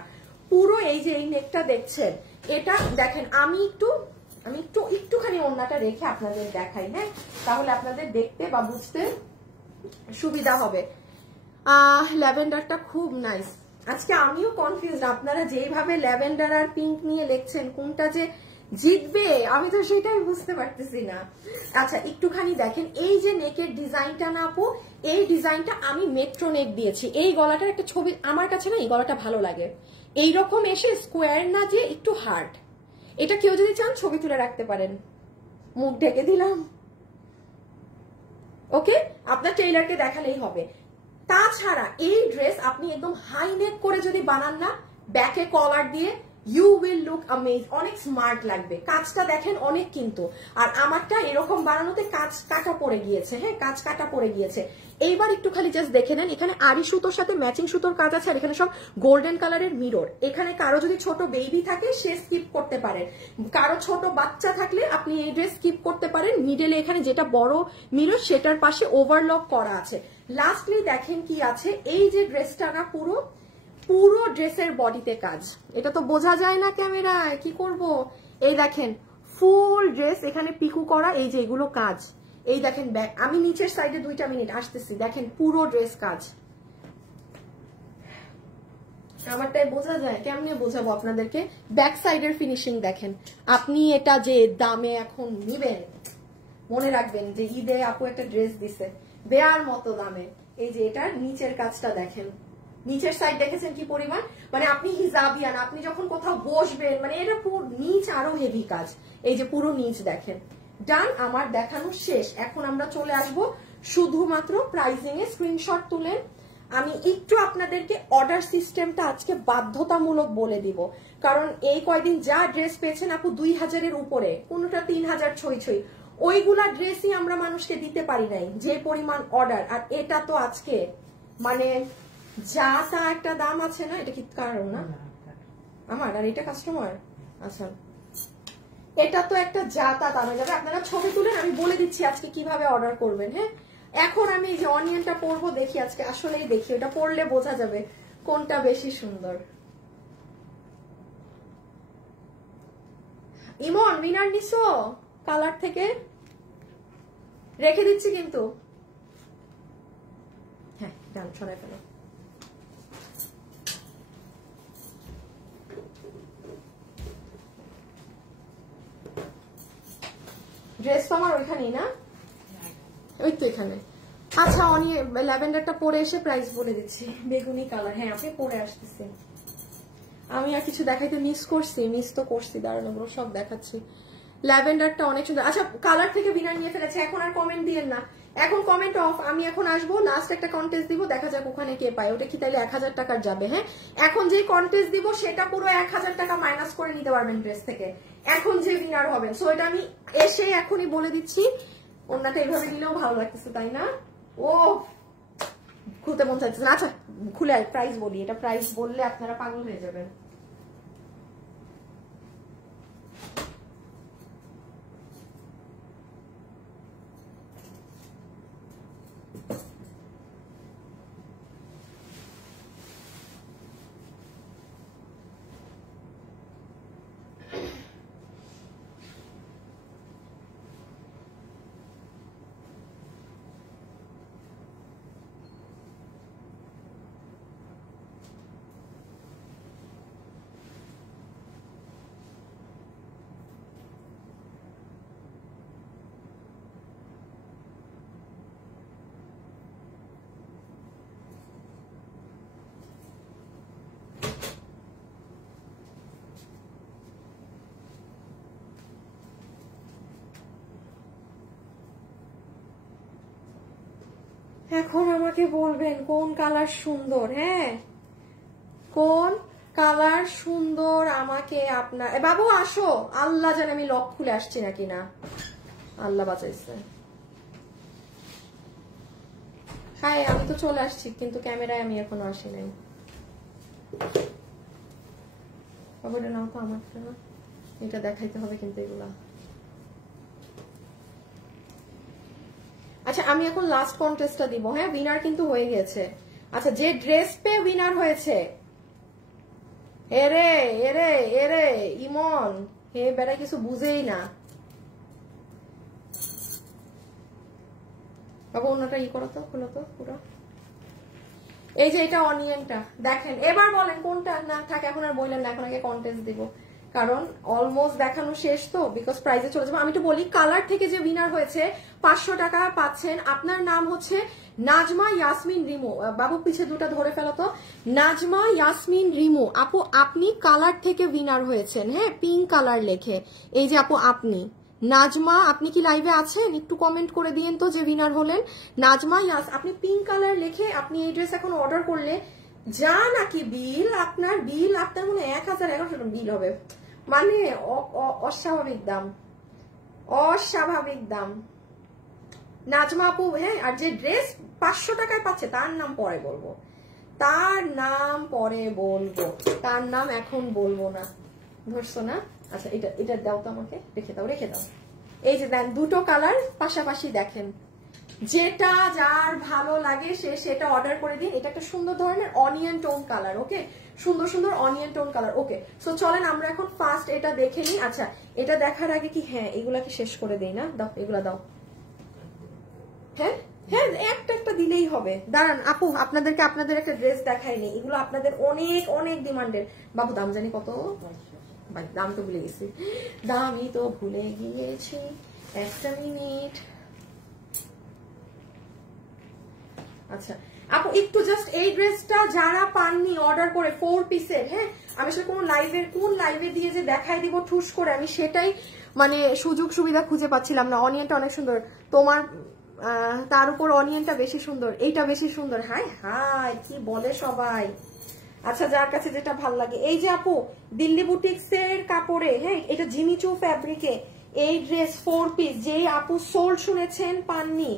পুরো এই যে এই নেকটা দেখছেন, এটা দেখেন আমি একটুখানি ওড়নাটা রেখে আপনাদের দেখাই। হ্যাঁ, তাহলে আপনাদের দেখতে বা বুঝতে সুবিধা হবে। ল্যাভেন্ডারটা খুব নাইস। আজকে আমিও কনফিউজ, আপনারা যেভাবে ল্যাভেন্ডার আর পিঙ্ক নিয়ে লিখছেন কোনটা যে জিতবে আমি তো সেটাই বুঝতে পারতেছি না। আচ্ছা একটুখানি দেখেন এই যে নেকের ডিজাইনটা না আপু, এই ডিজাইনটা আমি মেট্রো নেক দিয়েছি। এই গলাটার একটা ছবি আমার কাছে না, এই গলাটা ভালো লাগে, এইরকম এসে স্কোয়ার না যে একটু হার্ড। এটা কেউ যদি চান ছবি তুলে রাখতে পারেন। মুখ ঢেকে দিলাম, ওকে, আপনার টেইলারকে দেখালেই হবে। তাছাড়া এই ড্রেস আপনি একদম হাই নেক করে যদি বানান না, ব্যাকে কলার দিয়ে ইউ উইল লুক অ্যামেজ, অনেক স্মার্ট লাগবে। কাজটা দেখেন অনেক, কিন্তু আর আমারটা এরকম বানানোতে কাজ কাটা পড়ে গিয়েছে, হ্যাঁ কাজ কাটা পড়ে গিয়েছে। এইবার একটু খালি জাস্ট দেখে নেন, এখানে আড়ি সুতোর সাথে ম্যাচিং সুতোর কাজ আছে, আর এখানে সব গোল্ডেন কালারের মিরর। এখানে কারো যদি ছোট বেবি থাকে সে স্কিপ করতে পারে, কারো ছোট বাচ্চা থাকলে আপনি এই ড্রেস স্কিপ করতে পারেন। মিডলে এখানে যেটা বড় মিরর সেটার পাশে ওভারলক করা আছে। লাস্টলি দেখেন কি আছে, এই যে ড্রেসটা না পুরো পুরো ড্রেসের বডিতে কাজ, এটা তো বোঝা যায় না ক্যামেরায়, কি করব। এই দেখেন ফুল ড্রেস এখানে পিকু করা, এই যে এগুলো কাজ। এই দেখেন ব্যাক, আমি নিচের সাইডে 2 মিনিট আসতেছি, দেখেন পুরো ড্রেস কাজ। আমারটাই বোঝা যায়, কেমনে বোঝাবো আপনাদেরকে। ব্যাক সাইডের ফিনিশিং দেখেন। আপনি এটা যে দামে এখন নিবেন, মনে রাখবেন যে ঈদে আপু একটা ড্রেস দিছে দেয়ার মতো দামে। এই যে এটার নিচের কাজটা দেখেন, নিচের সাইড দেখেছেন কি পরিমাণ, মানে আপনি হিজাবিয়ান, আপনি যখন কোথাও বসবেন, মানে এটা পুরো নিচ আরো হেভি কাজ। এই যে পুরো নিচ দেখেন। ডান, আমার দেখানো শেষ। এখন আমরা চলে আসব শুধুমাত্র প্রাইসিং এ। স্ক্রিনশট তুলেন। আমি একটু আপনাদেরকে অর্ডার সিস্টেমটা আজকে বাধ্যতামূলক বলে দিব, কারণ এই কয়দিন যা ড্রেস পেয়েছেন আপু 2000-এর উপরে, কোনোটা 3000 ছই ছই, ওইগুলা ড্রেসই আমরা মানুষকে দিতে পারি নাই, যে পরিমাণ অর্ডার। আর এটা তো আজকে মানে যা তা একটা দাম আছে না, এটা কি কারণ না আমার, আর এটা কাস্টমার। আচ্ছা, এটা তো একটা যা তা দামে যাবে। আপনারা ছবি তুলেন, আমি বলে দিচ্ছি আজকে কিভাবে অর্ডার করবেন। হ্যাঁ, এখন আমি এই যে অনিয়নটা পরবো, দেখি আজকে আসলেই দেখি, ওটা পরলে বোঝা যাবে কোনটা বেশি সুন্দর। ইমন উইনার নিছো কালার থেকে, রেখে দিচ্ছি কিন্তু। হ্যাঁ ডান, সরাই ফেলো। ড্রেস তো আমার ওইখানেই না, ওই তো এখানে। আচ্ছা অনি ল্যাভেন্ডারটা পরে এসে প্রাইস বলে দিচ্ছি। বেগুনি কালার, হ্যাঁ আপনি পরে আসতেছি। আমি আর কিছু দেখাইতে মিস তো করছি, দাঁড়ানো ওগুলো সব দেখাচ্ছি। ল্যাভেন্ডারটা অনেক সুন্দর। আচ্ছা কালার থেকে উইনার নিয়ে ফেলেছে, এখন আর কমেন্ট দিয়েন না, এখন কমেন্ট অফ। আমি এখন আসবো, লাস্ট একটা কন্টেস্ট দিব, দেখা যাক ওখানে কে পায়। ওটা কি তাইলে 1000 টাকার যাবে? হ্যাঁ, এখন যে কন্টেস্ট দিব সেটা পুরো 1000 টাকা মাইনাস করে নিতে পারবেন ড্রেস থেকে, এখন যে উইনার হবেন। সো এটা আমি এসে এখনই বলে দিচ্ছি। ওনাটা এইভাবে দিলেও ভালো লাগতেছে, তাই না? ও খুলতে মন চাইছে না। আচ্ছা খুলে প্রাইস বলি, এটা প্রাইস বললে আপনারা পাগল হয়ে যাবেন। এখন আমাকে বলবেন কোন কালার সুন্দর। হ্যাঁ, কোন কালার সুন্দর আমাকে আপনার। বাবু আসো, আল্লাহ জানে আমি লক খুলে আসছি নাকি না, আল্লাহ বাঁচাইছে। হ্যাঁ আমি তো চলে আসছি, কিন্তু ক্যামেরায় আমি এখনো আসি নাই। বাবুটা নাও তো আমারটা না, এটা দেখাইতে হবে কিন্তু এগুলা। আচ্ছা আমি এখন লাস্ট কন্টেস্টটা দিব। হ্যাঁ, উইনার কিন্তু হয়ে গেছে। আচ্ছা যে ড্রেস পে উইনার হয়েছে, এরে এরে এরে ইমন, হে বেড়া কিছু বুঝেই না। বাবু অন্যটা ই করো তো, খুলো তো পুরো। এই যে এটা অনিয়নটা দেখেন, এবার বলেন কোনটা। না থাক, এখন আর বললেন না, এখন আগে কন্টেস্ট দিব, কারণ অলমোস্ট দেখানো শেষ তো, বিকজ প্রাইজে চলে যাবো। আমি তো বলি কালার থেকে যে উইনার হয়েছে 500 টাকা পাচ্ছেন। আপনার নাম হচ্ছে নাজমা ইয়াসমিন রিমু। বাবু পিছে দুটা ধরে ফেলো তো। নাজমা ইয়াসমিন রিমু আপু, আপনি কালার থেকে উইনার হয়েছেন। হ্যাঁ, পিঙ্ক কালার লেখে। এই যে আপু আপনি নাজমা, আপনি কি লাইভে আছেন? একটু কমেন্ট করে দিয়েন তো যে উইনার হলেন। নাজমা ইয়াস, আপনি পিঙ্ক কালার লেখে আপনি এই ড্রেস এখন অর্ডার করলে যা নাকি বিল আপনার মনে 1100 বিল হবে, মানে অস্বাভাবিক দাম, অস্বাভাবিক দাম। নাজমা আপু, হ্যাঁ, আর যে ড্রেস 500 টাকায় পাচ্ছে তার নাম পরে বলবো, তার নাম পরে বলবো, তার নাম এখন বলবো না, ধরছো না? আচ্ছা, এটা দাও তো আমাকে, রেখে দাও, রেখে দাও। এই যে দেন, দুটো কালার পাশাপাশি দেখেন, যেটা যার ভালো লাগে সে সেটা অর্ডার করে দিন। এটা একটা সুন্দর ধরনের অনিয়ন টোন কালার, ওকে, সুন্দর সুন্দর অনিয়ন টোন কালার, ওকে। সো চলেন আমরা এখন ফার্স্ট এটা দেখে নিই। আচ্ছা, এটা দেখার আগে কি, হ্যাঁ, এগুলাকে শেষ করে দেই না? দাও, এগুলা দাও। হ্যাঁ হ্যাঁ, একটা একটা দিলেই হবে। দাঁড়ান আপু, আপনাদেরকে আপনাদের একটা ড্রেস দেখাইনি, এগুলো আপনাদের অনেক অনেক ডিমান্ডের। বাবু দাম জানি কত, দাম তো ভুলে গেছি, দামই তো ভুলে গিয়েছি, একটা মিনিট। আচ্ছা আপু, একটু জাস্ট এই ড্রেসটা যারা পাননি অর্ডার করে 4 পিসের, হ্যাঁ, আমি আসলে কোন লাইভে দিয়ে যে দেখাই দিব ঠুস করে, আমি সেটাই মানে সুযোগ সুবিধা খুঁজে পাচ্ছিলাম না। অনিয়নটা অনেক সুন্দর তোমার, তার উপর অনিয়নটা বেশি সুন্দর, এইটা বেশি সুন্দর। হাই হাই, কি বলে সবাই। আচ্ছা, যার কাছে যেটা ভাল লাগে। এই যে আপু, দিল্লি বুটিক্স এর কাপড়ে, হ্যাঁ, এটা জিমিচু ফ্যাব্রিকে এই ড্রেস 4 পিস, যেই আপু সোল্ড শুনেছেন পাননি,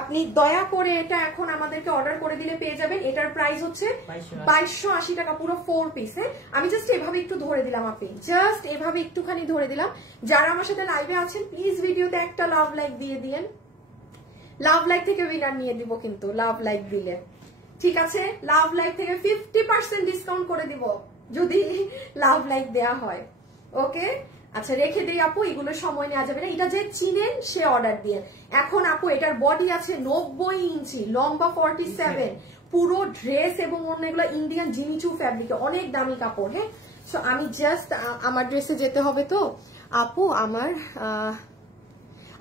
আপনি দয়া করে এটা এখন আমাদেরকে অর্ডার করে দিলে পেয়ে যাবেন। এটার প্রাইস হচ্ছে 2280 টাকা, পুরো 4 পিস। হ্যাঁ, আমি জাস্ট এভাবে একটু ধরে দিলাম, আপনি জাস্ট এভাবে একটুখানি ধরে দিলাম। যারা আমার সাথে লাইভে আছেন প্লিজ ভিডিওতে একটা লাভ লাইক দিয়ে দিয়েন, লাভ লাইক থেকে উইনার নিয়ে দিব কিন্তু, লাভ লাইক দিলে, ঠিক আছে? লাভ লাইক থেকে 50% ডিসকাউন্ট করে দিব যদি লাভ লাইক দেয়া হয়, ওকে? আচ্ছা, রেখে দিই আপু, এগুলো সময় নেওয়া যাবে না, এটা যে চিনেন সে অর্ডার দিয়ে। এখন আপু, এটার বডি আছে 90 ইঞ্চি, লম্বা 47, পুরো ড্রেস এবং অন্য এগুলো ইন্ডিয়ান জিমিচু ফ্যাব্রিকে, অনেক দামি কাপড়। হ্যাঁ, সো আমি জাস্ট আমার ড্রেসে যেতে হবে তো আপু, আমার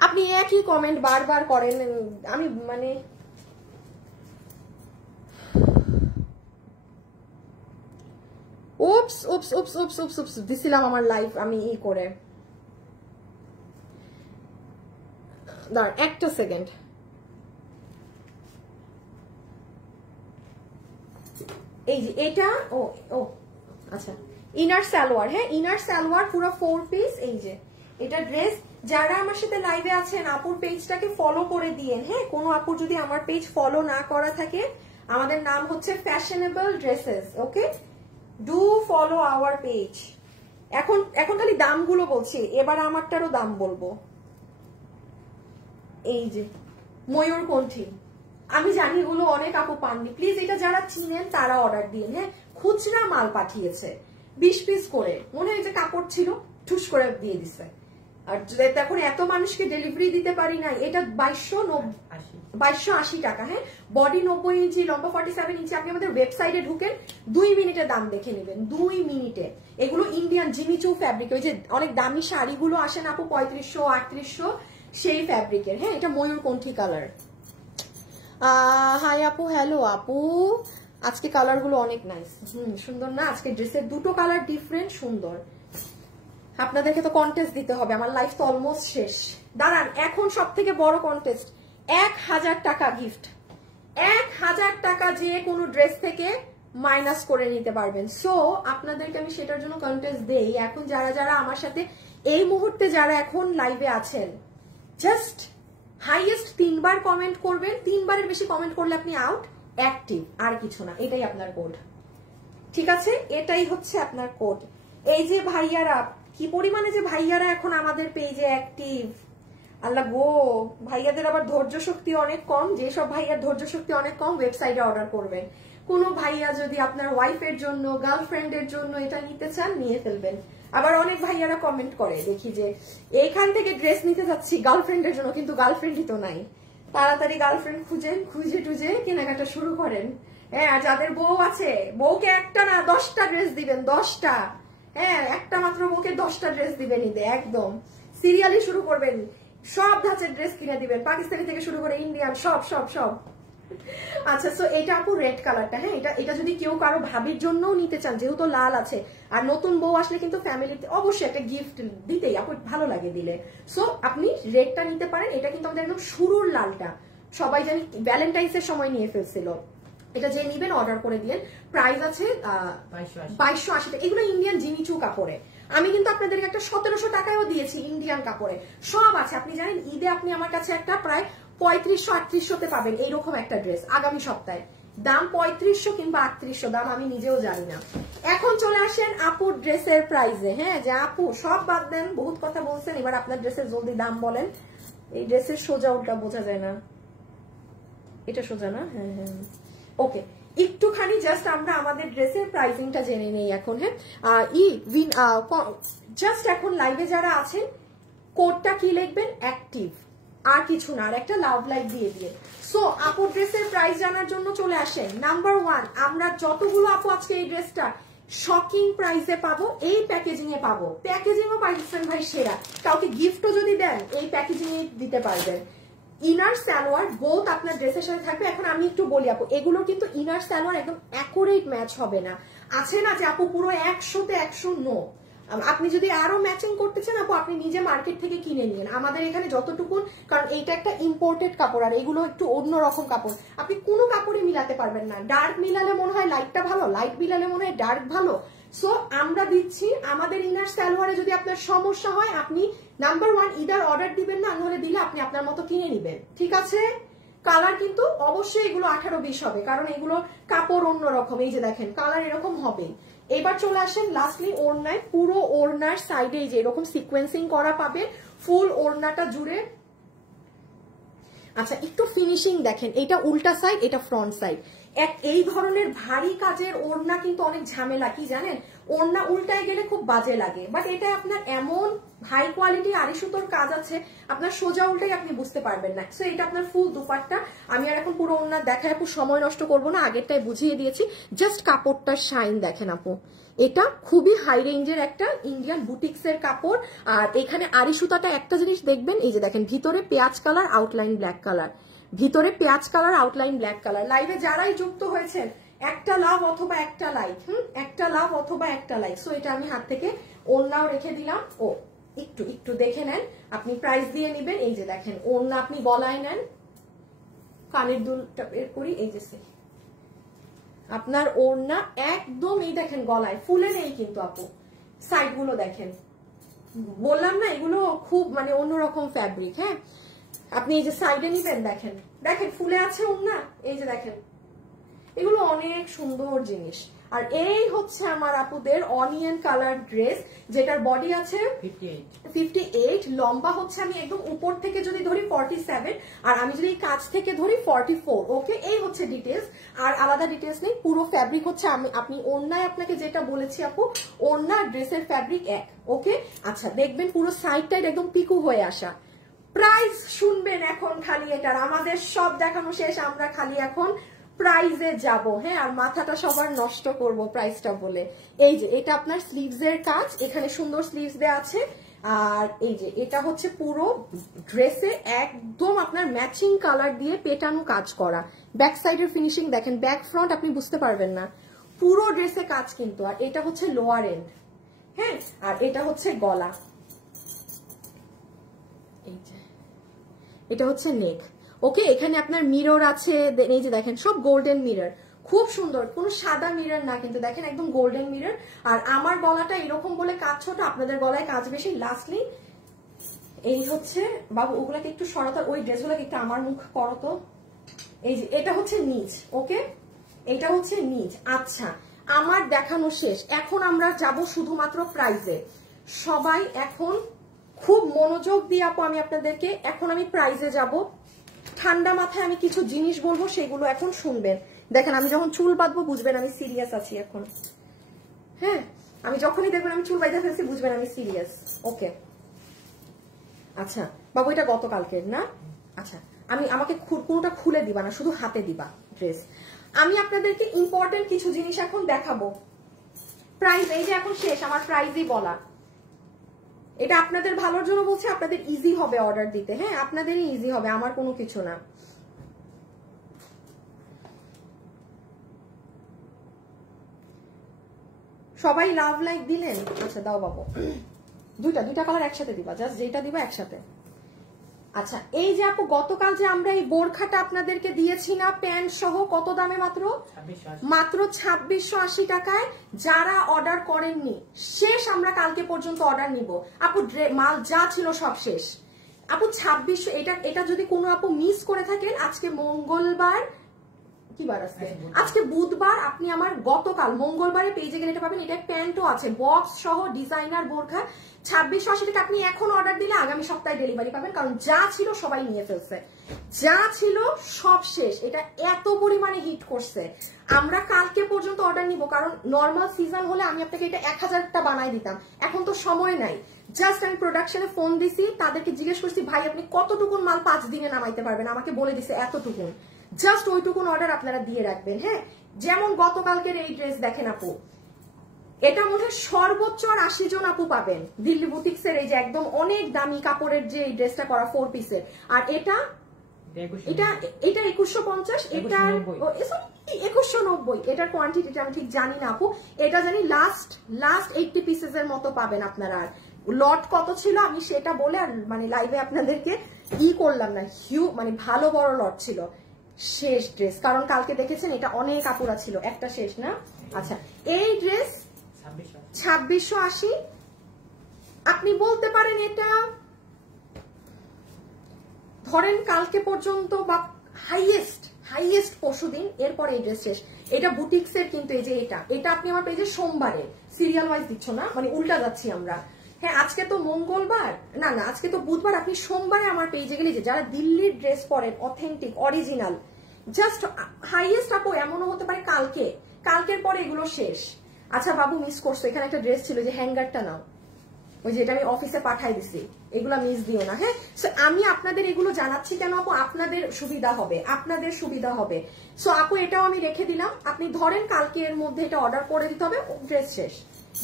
আপনি একই কমেন্ট বারবার করেন, আমি মানে উপস উপস উপস উপস উপস উপস দিছিলাম আমার লাইফ আমি ই করে। দাঁড়ান একটা সেকেন্ড, এই যে এটা, ও ও আচ্ছা, ইনার সালোয়ার, হ্যাঁ, ইনার সালোয়ার পুরো 4 পিস। এই যে এটা ড্রেস, যারা আমার সাথে লাইভে আছেন আপুর পেজটাকে ফলো করে দিয়েন। হ্যাঁ, কোনো আপুর যদি আমার পেজ ফলো না করা থাকে, আমাদের নাম হচ্ছে fashionable dresses, okay, do follow our page. এখন খালি দামগুলো বলছি, এবার আমারটারও দাম বলবো। এই যে ময়ূরকণ্ঠী, আমি জানি এগুলো অনেক আপু পাননি, প্লিজ এটা যারা চিনেন তারা অর্ডার দিন। হ্যাঁ, খুচরা মাল পাঠিয়েছে 20 পিস করে, মনে হয় যে কাপড় ছিল, ঠুস করে দিয়ে দিছে। আর এখন এত মানুষকে ডেলিভারি দিতে পারি না। এটা 2280 টাকা। হ্যাঁ, বডি 90 ইঞ্চি, লম্বা 47 ইঞ্চি। আপনি আমাদের ওয়েবসাইটে ঢুকেন, 2 মিনিটে দাম দেখে নেবেন, 2 মিনিটে। এগুলো ইন্ডিয়ান জিমিচু ফ্যাব্রিক, ওই যে অনেক দামি শাড়িগুলো আসেন আপু 3500 3800, সেই ফ্যাব্রিকের। হ্যাঁ, এটা ময়ূরকণ্ঠী কালার। হাই আপু, হ্যালো আপু, আজকে কালার গুলো অনেক নাইস, সুন্দর না? আজকে ড্রেসের দুটো কালার ডিফারেন্ট, সুন্দর। আপনাদেরকে তো কন্টেস্ট দিতে হবে, আমার লাইফ তো অলমোস্ট শেষ। দাঁড়ান, এখন সব থেকে বড় কন্টেস্ট, 1000 টাকা গিফট, 1000 টাকা যে কোনো ড্রেস থেকে মাইনাস করে নিতে পারবেন। সো আপনাদেরকে আমি সেটার জন্য কন্টেস্ট দেই। এখন যারা যারা আমার সাথে এই মুহূর্তে যারা এখন লাইভে আছেন, জাস্ট হাইয়েস্ট 3 বার কমেন্ট করবেন, 3 বারের বেশি কমেন্ট করলে আপনি আউট, অ্যাক্টিভ, আর কিছু না। এটাই আপনার কোড, ঠিক আছে? এটাই হচ্ছে আপনার কোড। এই যে ভাইয়ারা, কি পরিমাণে যে ভাইয়ারা এখন আমাদের পেজে অ্যাক্টিভ, আল্লাহ গো, ভাইয়াদের আবার ধৈর্য শক্তি অনেক কম। যেসব ভাইয়ার ধৈর্য শক্তি অনেক কম, ওয়েবসাইটে অর্ডার করবেন। কোনো ভাইয়া যদি আপনার ওয়াইফের জন্য, গার্লফ্রেন্ডের জন্য এটা নিতে চান, নিয়ে ফেলবেন। আবার অনেক ভাইয়ারা কমেন্ট করে দেখি যে এইখান থেকে ড্রেস নিতে যাচ্ছি গার্লফ্রেন্ডের জন্য, কিন্তু গার্লফ্রেন্ডই তো নাই। তাড়াতাড়ি গার্লফ্রেন্ড খুঁজে টুজে কেনাকাটা শুরু করেন। হ্যাঁ, যাদের বউ আছে, বউকে একটা না 10টা ড্রেস দিবেন, 10টা। হ্যাঁ, একটা মাত্র বউকে 10টা ড্রেস দিবেন, ঈদে একদম সিরিয়ালি শুরু করবেন, সব ধাঁচের ড্রেস কিনে দিবেন, পাকিস্তানি থেকে শুরু করে ইন্ডিয়ান, সব সব সব। আচ্ছা, সো এটা আপু রেড কালারটা। হ্যাঁ, এটা যদি কেউ কারো ভাবির জন্যও নিতে চান, যেহেতু লাল আছে, আর নতুন বউ আসলে কিন্তু ফ্যামিলিতে অবশ্যই একটা গিফট দিতেই আপু ভালো লাগে দিলে। সো আপনি রেডটা নিতে পারেন। এটা কিন্তু আমাদের একদম শুরুর লালটা, সবাই জানি ভ্যালেন্টাইন্স এর সময় নিয়ে ফেলছিল। এটা যে নিবেন অর্ডার করে দিলেন। প্রাইস আছে 2280 টাকা। এগুলো ইন্ডিয়ান জিমিচু কাপড়ে। আমি কিন্তু আপনাদেরকে একটা 1700 টাকায়ও দিয়েছি ইন্ডিয়ান কাপড়ে, সব আছে। আপনি জানেন ঈদে আপনি আমার কাছে একটা প্রায় 3500-3800 তে পাবেন এইরকম একটা ড্রেস আগামী সপ্তাহে। দাম 3500 কিংবা 3800, দাম আমি নিজেও জানি না। এখন চলে আসেন আপুর ড্রেসের প্রাইসে। হ্যাঁ, যে আপু সব বাদ দেন, বহুত কথা বলছেন, এবার আপনার ড্রেসের জলদি দাম বলেন। এই ড্রেসের সোজা উল্টা বোঝা যায় না, এটা সোজা না? হ্যাঁ হ্যাঁ, ওকে। একটুখানি জাস্ট আমরা আমাদের ড্রেসের প্রাইসিংটা জেনে নেই এখন। হ্যাঁ, জাস্ট এখন লাইভে যারা আছেন কোডটা কি লিখবেন? অ্যাক্টিভ, আর কিছু না, আর একটা লাভ লাইক দিয়ে দিয়ে। সো আপু ড্রেসের প্রাইস জানার জন্য চলে আসেন। নাম্বার 1, আমরা যতগুলো আপু আজকে এই ড্রেসটা শকিং প্রাইসে পাবো, এই প্যাকেজিং এ পাবো। প্যাকেজিংও পাইছেন ভাই সেরা, কাউকে গিফটও যদি দেন এই প্যাকেজিং এ দিতে পারবেন। ইনার সালোয়ার বোথ আপনার ড্রেসের সাথে থাকবে। এখন আমি একটু বলি আপু, এগুলো কিন্তু ইনার সালোয়ার একদম অ্যাকুরেট ম্যাচ হবে না। আছে না যে আপু পুরো 100-তে 100 নো, আপনি যদি আরো ম্যাচিং করতে চান আপু আপনি নিজে মার্কেট থেকে কিনে নিন। আমাদের এখানে যতটুকু, কারণ এইটা একটা ইম্পোর্টেড কাপড় আর এগুলো একটু অন্যরকম কাপড়, আপনি কোনো কাপড়ই মিলাতে পারবেন না। ডার্ক মিলালে মনে হয় লাইটটা ভালো, লাইট মিলালে মনে হয় ডার্ক ভালো। সো আমরা দিচ্ছি আমাদের ইনার সালোয়ারে যদি আপনার সমস্যা হয় আপনি নাম্বার 1 ইদার অর্ডার দিবেন না, নাহলে দিলে আপনি আপনার মতো কিনে নিবেন, ঠিক আছে? কালার কিন্তু অবশ্যই এগুলো 18-20 হবে, কারণ এগুলো কাপড় অন্যরকম। এই যে দেখেন কালার এরকম হবে। এবার চলে আসেন লাস্টলি ওড়নায়। পুরো ওড়নার সাইডে যে এরকম সিকোয়েন্সিং করা পাবে ফুল ওড়নাটা জুড়ে। আচ্ছা একটু ফিনিশিং দেখেন, এটা উল্টা সাইড, এটা ফ্রন্ট সাইড। এই ধরনের ভারী কাজের ওড়না কিন্তু অনেক ঝামেলা, কি জানেন? ওড়না উল্টায় গেলে খুব বাজে লাগে, বাট এটা আপনার এমন হাই কোয়ালিটি আড়ি সুতোর কাজ আছে, আপনার সোজা উল্টাই আপনি বুঝতে পারবেন না। সো এটা আপনার ফুল দুপাট্টা। আমি আর এখন পুরো ওড়না দেখায় আপু সময় নষ্ট করব না, আগেরটাই বুঝিয়ে দিয়েছি। জাস্ট কাপড়টার শাইন দেখেন আপু, এটা খুবই হাই রেঞ্জের একটা ইন্ডিয়ান বুটিক্স এর কাপড়। আর এখানে আড়ি সুতাটা একটা জিনিস দেখবেন, এই যে দেখেন ভিতরে পেঁয়াজ কালার আউটলাইন ব্ল্যাক কালার, ভিতরে পেঁয়াজ কালার আউটলাইন ব্ল্যাক কালার। লাইভে যারাই যুক্ত হয়েছেন একটা লাভ অথবা একটা লাইক, একটা লাভ অথবা একটা লাইক। সো এটা আমি হাত থেকে ওড়নাও রেখে দিলাম। ও একটু একটু দেখে নেন, আপনি প্রাইস দিয়ে নিবেন। এই যে দেখেন ওড়না আপনি গলায় নেন, কানের দুলটা বের করি, এই যে আপনার ওড়না একদম এই দেখেন গলায় ফুলে নেই কিন্তু আপু, সাইড গুলো দেখেন, বললাম না এগুলো খুব মানে অন্যরকম ফ্যাব্রিক। হ্যাঁ, আপনি এই যে সাইডে নিবেন, দেখেন দেখেন ফুলে আছে ওড়না, এই যে দেখেন, এগুলো অনেক সুন্দর জিনিস। আর এই হচ্ছে আমার আপুদের অনিয়ন কালার ড্রেস, যেটার বডি আছে 58, লম্বা হচ্ছে আমি একদম উপর থেকে যদি ধরি 47, আর আমি যদি কাছ থেকে ধরি 44। ওকে, এই হচ্ছে ডিটেলস, আর আলাদা ডিটেলস নেই। পুরো ফ্যাব্রিক হচ্ছে আপনি ওড়নায় আপনাকে যেটা বলেছি আপু, ওড়না ড্রেসের ফ্যাব্রিক এক। ওকে, আচ্ছা দেখবেন পুরো সাইডটাই একদম পিকু হয়ে আসা। প্রাইস শুনবেন এখন খালি এটার, আমাদের সব দেখানো শেষ, আমরা খালি এখন প্রাইজে যাব। হ্যাঁ, আর মাথাটা সবার নষ্ট করব প্রাইসটা বলে। এই যে এটা আপনার স্লিভস এর কাজ, এখানে সুন্দর স্লিভস দেওয়া আছে। আর এই যে এটা হচ্ছে পুরো ড্রেসে একদম আপনার ম্যাচিং কালার দিয়ে পেটানো কাজ করা। ব্যাক সাইডের ফিনিশিং দেখেন, ব্যাক ফ্রন্ট আপনি বুঝতে পারবেন না, পুরো ড্রেসে কাজ কিন্তু। আর এটা হচ্ছে লোয়ার এন্ড। হ্যাঁ, আর এটা হচ্ছে গলা, এই যে এটা হচ্ছে নেক। ওকে, এখানে আপনার মিরর আছে, এই যে দেখেন সব গোল্ডেন মিরর, খুব সুন্দর, কোনো সাদা মিরর না কিন্তু, দেখেন একদম গোল্ডেন মিরর। আর আমার গলাটা এরকম বলে কাজ ছোট, আপনাদের গলায় কাজ বেশি। লাস্টলি এই হচ্ছে, বাবু ওগুলাকে একটু সরাতো, ওই ড্রেসগুলোকে একটু আমার মুখ করতো। এই যে এটা হচ্ছে নিচ। ওকে, এটা হচ্ছে নিচ। আচ্ছা, আমার দেখানো শেষ, এখন আমরা যাব শুধুমাত্র প্রাইজে। সবাই এখন খুব মনোযোগ দিয়ে আপু আমি আপনাদেরকে এখন আমি প্রাইজে যাব। ঠান্ডা মাথায় আমি কিছু জিনিস বলবো, সেগুলো এখন শুনবেন। দেখেন আমি যখন চুল বাঁধবো বুঝবেন আমি সিরিয়াস আছি এখন। হ্যাঁ, আমি যখনই দেখবেন আমি চুল বাঁধতে ফেলছি বুঝবেন আমি সিরিয়াস। ওকে, আচ্ছা বাবু এটা গতকালকের না? আচ্ছা, আমাকে কোনোটা খুলে দিবা না, শুধু হাতে দিবা ড্রেস। আমি আপনাদেরকে ইম্পর্টেন্ট কিছু জিনিস এখন দেখাবো। প্রাইস এই যে এখন শেষ, আমার প্রাইজই বলা। এটা আপনাদের ভালোর জন্য বলছে, আপনাদের ইজি হবে অর্ডার দিতে। হ্যাঁ, আপনাদেরই ইজি হবে, আমার কোনো কিছু না। সবাই লাভ লাইক দিলেন? আচ্ছা দাও বাবু, দুইটা কালার একসাথে দিবা, জাস্ট যেটা দিবা একসাথে। আচ্ছা এই যে আপু গতকাল যে আমরা এই বোরখাটা আপনাদেরকে দিয়েছি না প্যান্ট সহ, কত দামে? মাত্র 2680 টাকায়। যারা অর্ডার করেননি শেষ, আমরা কালকে পর্যন্ত অর্ডার নিব আপু, মাল যা ছিল সব শেষ আপু। 2600, এটা যদি কোনো আপু মিস করে থাকেন, আজকে মঙ্গলবার, কি বার আছে আজকে? বুধবার। আপনি আমার গতকাল মঙ্গলবারে পেজে গেলে এটা পাবেন। এটা প্যান্টও আছে বক্স সহ, ডিজাইনার বোরখা। 2680 টাকা আপনি এখন অর্ডার দিলে আগামী সপ্তাহে ডেলিভারি পাবেন, কারণ যা ছিল সবাই নিয়ে ফেলছে, যা ছিল সব শেষ। এটা এত পরিমাণে হিট করছে, আমরা কালকে পর্যন্ত অর্ডার নিব, কারণ নর্মাল সিজন হলে আমি আপনাকে এটা 1000টা বানাই দিতাম, এখন তো সময় নাই। জাস্ট আমি প্রোডাকশনে ফোন দিছি, তাদেরকে জিজ্ঞেস করছি ভাই আপনি কতটুকুন মাল 5 দিনে নামাইতে পারবেন, আমাকে বলে দিছে এতটুকুন, জাস্ট ওইটুকুন অর্ডার আপনারা দিয়ে রাখবেন। হ্যাঁ, যেমন গতকালকের এই ড্রেস দেখেন আপু, এটা মনে হয় সর্বোচ্চ আর 80 জন আপু পাবেন দিল্লি বুটিক্সের এই যে একদম অনেক দামি কাপড়ের যে এই ড্রেসটা করা 4 পিসের। আর এটা 2150, এটা 2190। এটার কোয়ান্টিটিটা আমি ঠিক জানি না আপু, এটা জানি লাস্ট 80 পিসেসের মতো পাবেন আপনারা। আর লট কত ছিল আমি সেটা বলে আর মানে লাইভে আপনাদেরকে করলাম না, মানে ভালো বড় লট ছিল। শেষ ড্রেস, কারণ কালকে দেখেছেন এটা অনেক আপুরা ছিল, একটা শেষ না। আচ্ছা এই ড্রেস 2680, আপনি বলতে পারেন এটা ধরেন কালকে পর্যন্ত বা হাইয়েস্ট পরশুদিন, এরপরে এই ড্রেস শেষ। এটা বুটিক্সের, কিন্তু এই যে এটা আপনি আমার পেজে সোমবারে সিরিয়াল ওয়াইজ দিচ্ছ না, মানে উল্টা যাচ্ছি আমরা। হ্যাঁ আজকে তো মঙ্গলবার, না আজকে তো বুধবার, আপনি সোমবারে আমার পেজে গেলে যে যারা দিল্লির ড্রেস পরেন অথেন্টিক অরিজিনাল, জাস্ট হাইয়েস্ট আপু এমনও হতে পারে কালকের পরে এগুলো শেষ। আচ্ছা বাবু মিস করছো, এখানে একটা ড্রেস ছিল যে হ্যাঙ্গারটা নাও, ওই যেটা আমি অফিসে পাঠাই দিছি, এগুলা মিস দিও না। হ্যাঁ আমি আপনাদের এগুলো জানাচ্ছি কেন আপু, আপনাদের সুবিধা হবে। সো আপু এটাও আমি রেখে দিলাম, আপনি ধরেন কালকে এর মধ্যে এটা অর্ডার করে দিতে হবে, ড্রেস শেষ।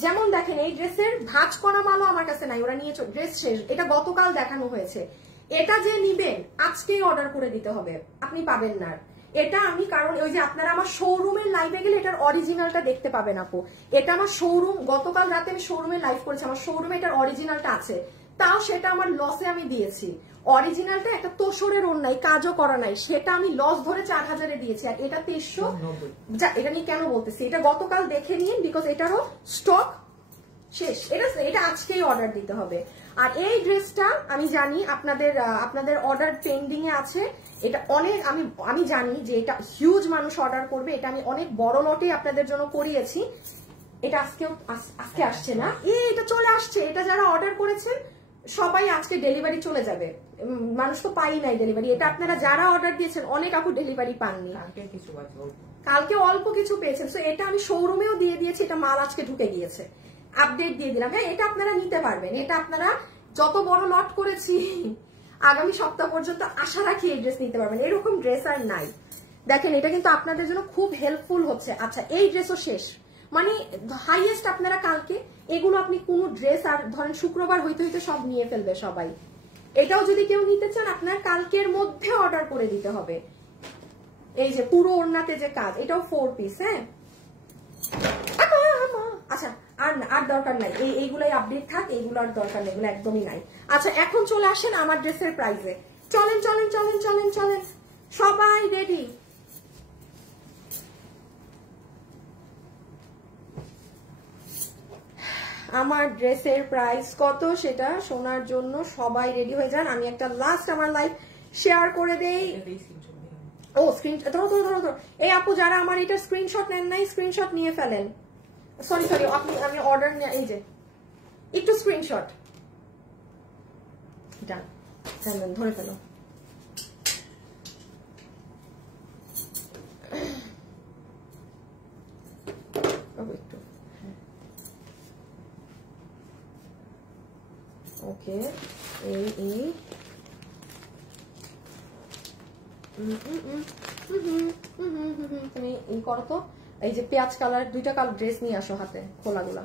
যেমন দেখেন এই ড্রেসের ভাঁজ করা মালও আমার কাছে নাই, ওরা নিয়েছে, ড্রেস শেষ। এটা গতকাল দেখানো হয়েছে, এটা যে নিবেন আজকেই অর্ডার করে দিতে হবে, আপনি পাবেন না। এটা আমি, কারণ ওই যে আপনারা আমার শোরুমের লাইভে গেলে এটার অরিজিনালটা দেখতে পাবেন আপু। এটা আমার শোরুম, গতকাল রাতে আমি শোরুমে লাইভ করেছি, আমার শোরুমে এটার অরিজিনালটা আছে, তাও সেটা আমার লসে আমি দিয়েছি। অরিজিনালটা একটা তোষরের অন্যায়, কাজও করা নাই, সেটা আমি লস ধরে 4000-এ দিয়েছি। আর এটা 2300, এটা নিয়ে কেন বলতেছি, এটা গতকাল দেখে নিন, বিকজ এটারও স্টক শেষ। এটা আজকেই অর্ডার দিতে হবে। আর এই ড্রেসটা আমি জানি আপনাদের অর্ডার পেন্ডিং এ আছে, এটা অনেক আমি জানি যে এটা হিউজ মানুষ অর্ডার করবে, এটা আমি অনেক বড় লটে আপনাদের জন্য করিয়েছি। এটা আজকে আসছে না, এটা চলে আসছে। এটা যারা অর্ডার করেছেন সবাই আজকে ডেলিভারি চলে যাবে, মানুষ তো পাই নাই ডেলিভারি। এটা আপনারা যারা অর্ডার দিয়েছেন অনেক আপু ডেলিভারি পাননি, কালকে অল্প কিছু পেয়েছেন। সো এটা আমি শোরুমেও দিয়ে দিয়েছি, এটা মাল আজকে ঢুকে গিয়েছে, আপডেট দিয়ে দিলাম। হ্যাঁ এটা আপনারা নিতে পারবেন, এটা আপনারা যত বড় লট করেছি আগামী সপ্তাহ পর্যন্ত আশা রাখি এই ড্রেস নিতে পারবেন, এরকম ড্রেস আর নাই। দেখেন এটা কিন্তু আপনাদের জন্য খুব হেল্পফুল হচ্ছে। আচ্ছা এই ড্রেসও শেষ, মানে হাইয়েস্ট আপনারা কালকে এগুলো আপনি কোন ড্রেস আর ধরেন শুক্রবার হইতে হইতে সব নিয়ে ফেলবে সবাই। এটাও যদি কেউ নিতে চান আপনার কালকের মধ্যে অর্ডার করে দিতে হবে। এই যে পুরো ওড়নাতে যে কাজ, এটাও 4 পিস। হ্যাঁ আচ্ছা আর দরকার নাই, এইগুলাই আপডেট থাক, এইগুলো আর দরকার নেই, এগুলো একদমই নাই। আচ্ছা এখন চলে আসেন আমার ড্রেসের প্রাইসে, চলেন চলেন চলেন চলেন চলেন সবাই রেডি। আমার ড্রেসের প্রাইস কত সেটা শোনার জন্য সবাই রেডি হয়ে যান। আমি একটা লাস্ট আমার লাইভ শেয়ার করে দেই। ও স্ক্রিনশট ধরো ধরো ধরো ধরো, এই আপু যারা আমার এটা স্ক্রিনশট নেন নাই স্ক্রিনশট নিয়ে ফেলেন। সরি আমি অর্ডার নিয়ে, এই যে একটু স্ক্রিনশট ডান ধরে ফেলো। একটু ওকে এই তুমি এই করো তো, এই যে পেঁয়াজ কালার 2টা কালার ড্রেস নিয়ে আসো হাতে খোলাগুলা।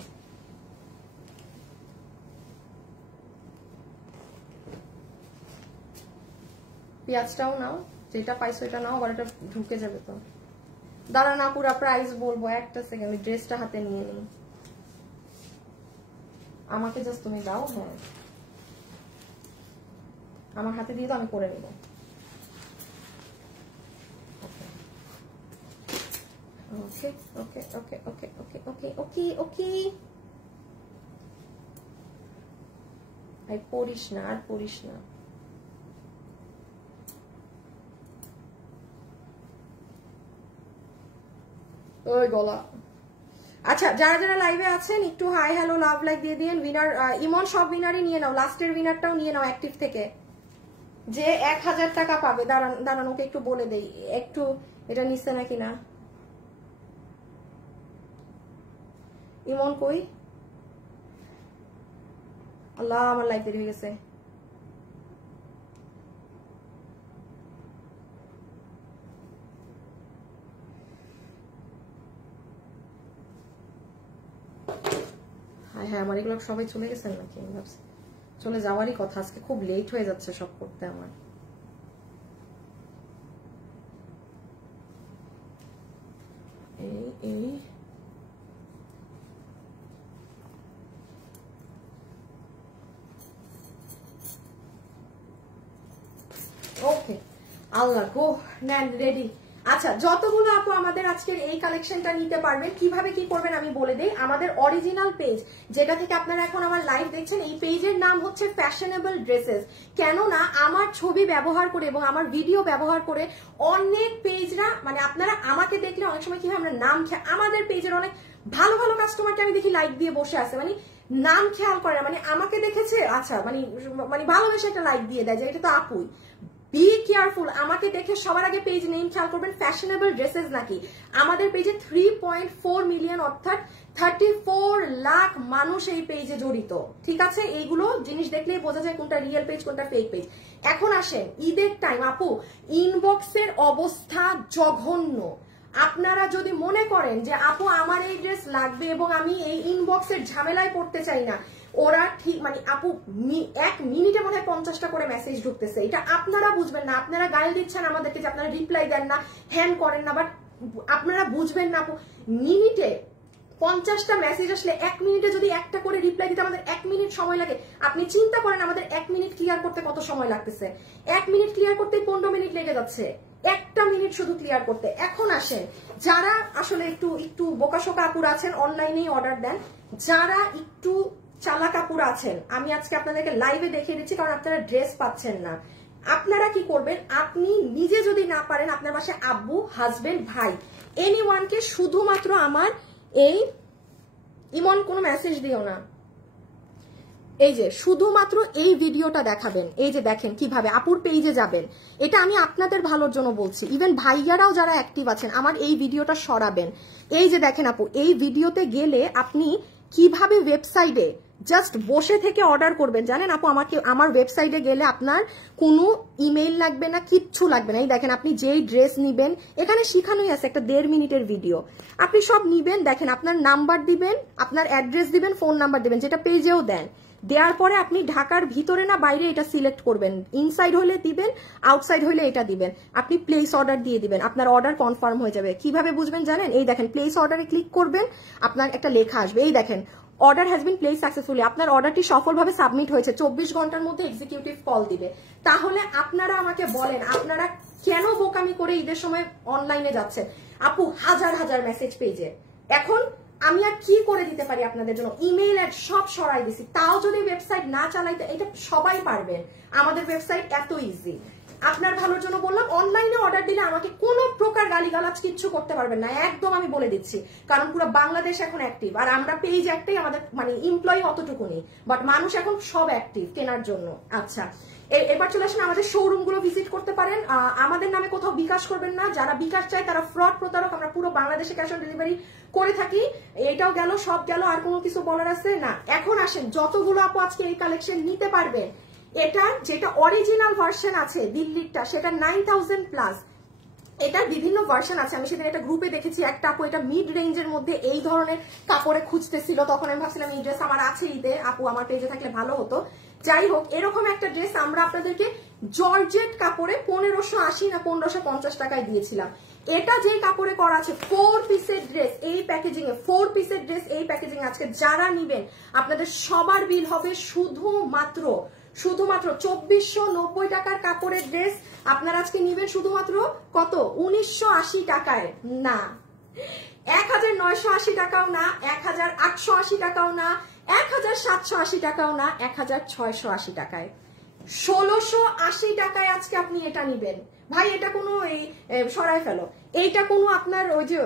পেঁয়াজটাও নাও, যেটা পাইছো এটা নাও, আবার এটা ঢুকে যাবে তো। দাঁড়া না পুরা প্রাইস বলবো, একটা সেকেন্ড ড্রেসটা হাতে নিয়ে নিই। আমাকে জাস্ট তুমি দাও। হ্যাঁ আমার হাতে দিয়ে তো আমি করে নেব। ওকে ওকে ওকে ওকে ওকে ওকে ওকে ওকে আর পড়িস না, আর পড়িস না। ওই গলা। আচ্ছা, যারা যারা লাইভে আছেন একটু হাই হ্যালো লাভ লাইক দিয়ে দিন। উইনার ইমন সব উইনারই নিয়ে নাও, লাস্টের উইনারটাও নিয়ে নাও অ্যাক্টিভ থেকে, যে 1000 টাকা পাবে। দাঁড়ান দাঁড়ান, ওকে একটু বলে দেই একটু এটা নিচ্ছে নাকি না। ইমন কই? আল্লাহ, আমার লাইভ দেরি হয়ে গেছে। হ্যাঁ হ্যাঁ, আমার এগুলো সবাই চলে গেছেন নাকি? আমি ভাবছি চলে যাওয়ারই কথা, আজকে খুব লেট হয়ে যাচ্ছে সব করতে আমার। এই এই ওকে, আল্লাহ গো, নেন রেডি। আচ্ছা, যতগুলো আপু আমাদের আজকের এই কালেকশনটা নিতে পারবেন, কিভাবে কি করবেন আমি বলে দেই। আমাদের অরিজিনাল পেজ যেটা থেকে আপনারা এখন আমার লাইভ দেখছেন, এই পেজের নাম হচ্ছে ফ্যাশনেবল ড্রেসেস। কেননা আমার ছবি ব্যবহার করে এবং আমার ভিডিও ব্যবহার করে অনেক পেজরা, মানে আপনারা আমাকে দেখলে অনেক সময় কি হয়, আমরা নাম আমাদের পেজের অনেক ভালো ভালো কাস্টমারকে আমি দেখি লাইক দিয়ে বসে আছে, মানে নাম খেয়াল করে না, মানে আমাকে দেখেছে আচ্ছা মানে ভালোবেসে একটা লাইক দিয়ে দেয় যে এটা তো আপুই। বি কেয়ারফুল, আমাকে দেখে সবার আগে পেজ নেম খেয়াল করবেন, ফ্যাশনেবল ড্রেসেস নাকি। আমাদের পেজে 3.4 মিলিয়ন অর্থাৎ 34 লাখ মানুষ এই পেজে জড়িত। ঠিক আছে, এইগুলো জিনিস দেখলেই বোঝা যায় কোনটা রিয়েল পেজ কোনটা ফেক পেজ। এখন আসেন ঈদের টাইম, আপু ইনবক্সের অবস্থা জঘন্য। আপনারা যদি মনে করেন যে আপু আমার এই ড্রেস লাগবে এবং আমি এই ইনবক্সের ঝামেলায় পড়তে চাই না, ওরা ঠিক মানে আপু 1 মিনিটে মনে হয় 50টা করে মেসেজ ঢুকতেছে। এটা আপনারা বুঝবেন না, আপনারা গায়ে দিচ্ছেন আমাদেরকে যে আপনারা রিপ্লাই দেন না, হ্যান্ড করেন না, বাট আপনারা বুঝবেন না আপু মিনিটে 50টা মেসেজ আসলে 1 মিনিটে যদি একটা করে রিপ্লাই দিতে আমাদের 1 মিনিট সময় লাগে। আপনি চিন্তা করেন আমাদের 1 মিনিট ক্লিয়ার করতে কত সময় লাগতেছে। 1 মিনিট ক্লিয়ার করতে 15 মিনিট লেগে যাচ্ছে, 1টা মিনিট শুধু ক্লিয়ার করতে। এখন আসেন যারা আসলে একটু বোকাশোকা আপুরা আছেন, অনলাইনেই অর্ডার দেন। যারা একটু চালাক আপুরা আছেন, আমি আজকে আপনাদেরকে লাইভে দেখিয়ে দিচ্ছি, কারণ আপনারা ড্রেস পাচ্ছেন না। আপনারা কি করবেন, আপনি নিজে যদি না পারেন, আপনার বাসায় আব্বু, হাজবেন্ড, ভাই, এনিওয়ানকে শুধুমাত্র আমার এই ইমন কোনো মেসেজ দিও না, এই যে শুধুমাত্র এই ভিডিওটা দেখাবেন। এই যে দেখেন কিভাবে আপুর পেজে যাবেন, এটা আমি আপনাদের ভালোর জন্য বলছি। ইভেন ভাইয়ারাও যারা অ্যাক্টিভ আছেন আমার এই ভিডিওটা সরাবেন। এই যে দেখেন আপু, এই ভিডিওতে গেলে আপনি কিভাবে ওয়েবসাইটে জাস্ট বসে থেকে অর্ডার করবেন জানেন আপু। আমার ওয়েবসাইটে গেলে আপনার কোনো ইমেইল লাগবে না, কিচ্ছু লাগবে না। এই দেখেন আপনি যেই ড্রেস নিবেন, এখানে শিখানোই আছে, একটা 1.5 মিনিটের ভিডিও। আপনি সব নিবেন, দেখেন আপনার নাম্বার দিবেন, আপনার অ্যাড্রেস দিবেন, ফোন নাম্বার দিবেন, যেটা পেজেও দেন। দেওয়ার পরে আপনি ঢাকার ভিতরে না বাইরে এটা সিলেক্ট করবেন, ইনসাইড হলে দিবেন, আউটসাইড হলে এটা দিবেন। আপনি প্লেস অর্ডার দিয়ে দিবেন, আপনার অর্ডার কনফার্ম হয়ে যাবে। কিভাবে বুঝবেন জানেন, এই দেখেন প্লেস অর্ডারে ক্লিক করবেন, আপনার একটা লেখা আসবে, এই দেখেন order has been place successfully, আপনার অর্ডারটি সফলভাবে সাবমিট হয়েছে, 24 ঘন্টার মধ্যে এক্সিকিউটিভ কল দিবে। তাহলে আপনারা আমাকে বলেন, আপনারা কেন বোকামি করে ঈদের সময় অনলাইনে যাচ্ছেন? আপু হাজার হাজার মেসেজ পেজে, এখন আমি আর কি করে দিতে পারি আপনাদের জন্য? ইমেইল অ্যাড সব সরাই দিছি, তাও যদি ওয়েবসাইট না চালাইতে, এটা সবাই পারবেন, আমাদের ওয়েবসাইট এত ইজি। আপনার ভালোর জন্য বললাম, অনলাইনে অর্ডার দিলে আমাকে কোনো প্রকার গালিগালাজ কিচ্ছু করতে পারবেন না, একদম আমি বলে দিচ্ছি, কারণ পুরো বাংলাদেশ এখন অ্যাক্টিভ। আর আমরা পেজ একটাই, আমাদের মানে এমপ্লয়ি অতটুকুনি, বাট মানুষ এখন সব অ্যাক্টিভ কেনার জন্য। আচ্ছা, এবার চলে আসেন, আমাদের শোরুম গুলো ভিজিট করতে পারেন। আমাদের নামে কোথাও বিকাশ করবেন না, যারা বিকাশ চায় তারা ফ্রড প্রতারক। আমরা পুরো বাংলাদেশে ক্যাশ অন ডেলিভারি করে থাকি। এটাও গেল, সব গেল, আর কোনো কিছু বলার আছে না। এখন আসেন, যতগুলো আপু আজকে এই কালেকশন নিতে পারবেন, এটা যেটা অরিজিনাল ভার্সন আছে দিল্লিরটা, সেটা 9000 প্লাস। এটার বিভিন্ন ভার্সন আছে। আমি সেদিন একটা গ্রুপে দেখেছি, একটা আপু এটা মিড রেঞ্জের মধ্যে এই ধরনের কাপড়ে খুঁজতেছিল, তখন আমি ভাবছিলাম এই ড্রেস আমার আছে ঈদে, আপু আমার পেজে থাকলে ভালো হতো। যাই হোক, এরকম একটা ড্রেস আমরা আপনাদেরকে জর্জেট কাপড়ে 1580 না 1550 টাকায় দিয়েছিলাম। এটা যে কাপড়ে করা আছে, 4 পিসের ড্রেস এই প্যাকেজিং এ, 4 পিসের ড্রেস এই প্যাকেজিং আজকে যারা নিবেন আপনাদের সবার বিল হবে শুধুমাত্র 2490 টাকার কাপড়ের ড্রেস আপনারা আজকে নিবেন শুধুমাত্র কত 1980 টাকায়। না 1980 টাকাও না, 1880 টাকাও না, 1780 টাকাও না, 1680 টাকায়, 1680 টাকায় আজকে আপনি এটা নিবেন। ভাই এটা কোনো এই সরাই ফেলো, এইটা কোনো আপনার ওই যে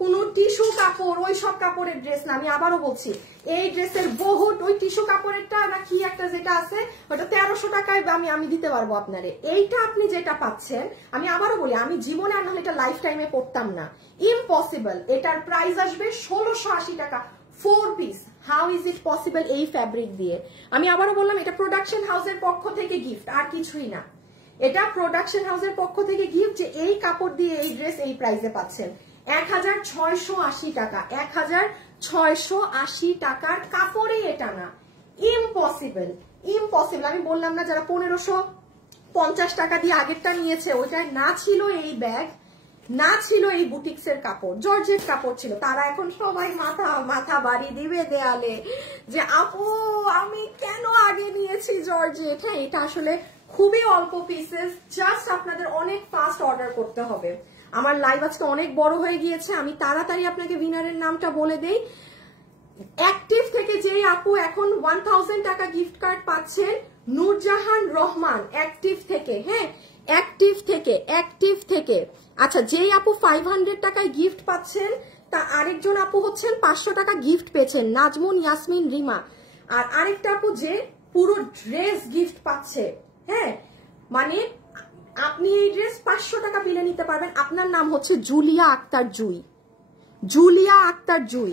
কোনো টিস্যু কাপড় ওই সব কাপড়ের ড্রেস না। আমি আবারও বলছি এই ড্রেসের বহুত ওই টিস্যু কাপড়েরটা না কি একটা যেটা আছে ওটা 1300 টাকায় আমি দিতে পারবো আপনারে। এইটা আপনি যেটা পাচ্ছেন, আমি আবারও বলি আমি জীবনে আর নাহলে এটা লাইফ টাইমে করতাম না, ইম্পসিবল। এটার প্রাইস আসবে 1680 টাকা 4 piece. How is it possible এই ফ্যাব্রিক দিয়ে? আমি আবারও বললাম এটা প্রোডাকশন হাউসের পক্ষ থেকে গিফট, আর কিছুই না। এটা প্রোডাকশন হাউসের পক্ষ থেকে গিফট যে এই কাপড় দিয়ে এই ড্রেস এই প্রাইসে পাচ্ছেন। 1680 টাকা, 1680 টাকার কাপড়ে এটা না, ইম্পসিবল ইম্পসিবল। আমি বললাম না যারা 1550 টাকা দিয়ে আগেরটা নিয়েছে ওইটায় না ছিল এই ব্যাগ, না ছিল এই বুটিক্সের কাপড়, জর্জেট কাপড় ছিল, তারা এখন সবাই মাথা বাড়ি দিবে দেয়ালে যে আপু আমি কেন আগে নিয়েছি জর্জেট। হ্যাঁ এটা আসলে খুবই অল্প পিসেস, জাস্ট আপনাদের অনেক ফাস্ট অর্ডার করতে হবে। আমার লাইভ আজকে অনেক বড় হয়ে গিয়েছে, আমি তাড়াতাড়ি আপনাকে উইনারের নামটা বলে দেই। অ্যাক্টিভ থেকে যেই আপু এখন 1000 টাকা গিফট কার্ড পাচ্ছেন, নূরজাহান রহমান অ্যাক্টিভ থেকে। হ্যাঁ অ্যাক্টিভ থেকে আচ্ছা যেই আপু 500 টাকায় গিফট পাচ্ছেন তা আরেকজন আপু হচ্ছেন 500 টাকা গিফট পেয়েছেন, নাজমুন ইয়াসমিন রিমা। আর আরেকটা আপু যে পুরো ড্রেস গিফট পাচ্ছে। হ্যাঁ মানে আপনি এই ড্রেস 500 টাকা বিলে নিতে পারবেন। আপনার নাম হচ্ছে জুলিয়া আক্তার জুই, জুলিয়া আক্তার জুই,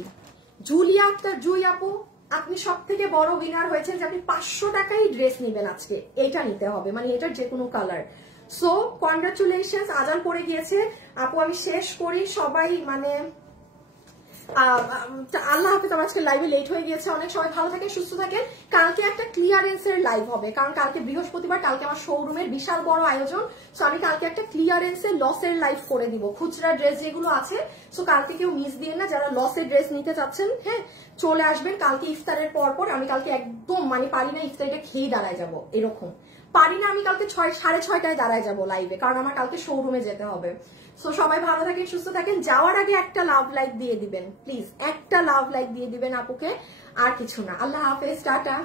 জুলিয়া আক্তার জুই আপু আপনি সব থেকে বড় উইনার হয়েছেন যে আপনি 500 টাকায় ড্রেস নিবেন আজকে। এটা নিতে হবে মানে এটার যে কোনো কালার। সো কনগ্রাচুলেশন, আজান পড়ে গিয়েছে আপু, আমি শেষ করি। সবাই মানে আল্লাহ হাফেজ। আমার আজকে লাইভে লেট হয়ে গিয়েছে অনেক, সবাই ভালো থাকেন সুস্থ থাকেন। কালকে একটা ক্লিয়ারেন্সের লাইভ হবে, কারণ কালকে বৃহস্পতিবার, কালকে আমার শোরুমের বিশাল বড় আয়োজন। সো আমি কালকে একটা ক্লিয়ারেন্সের লসের লাইভ করে দিব, খুচরা ড্রেস যেগুলো আছে। সো কালকে কেউ মিস দিয়ে না, যারা লসের ড্রেস নিতে চাচ্ছেন হ্যাঁ চলে আসবেন কালকে ইফতারের পর। আমি কালকে একদম মানে পারি না ইফতারিটা খেয়ে দাঁড়ায় যাবো, এরকম পারি না। আমি কালকে 6:30টায় দাঁড়ায় যাবো লাইভে, কারণ আমার কালকে শোরুমে যেতে হবে। সো সবাই ভালো থাকেন সুস্থ থাকেন। যাওয়ার আগে একটা লাভ লাইক দিয়ে দিবেন প্লিজ, একটা লাভ লাইক দিয়ে দিবেন আপুকে, আর কিছু না। আল্লাহ হাফেজ, টাটা।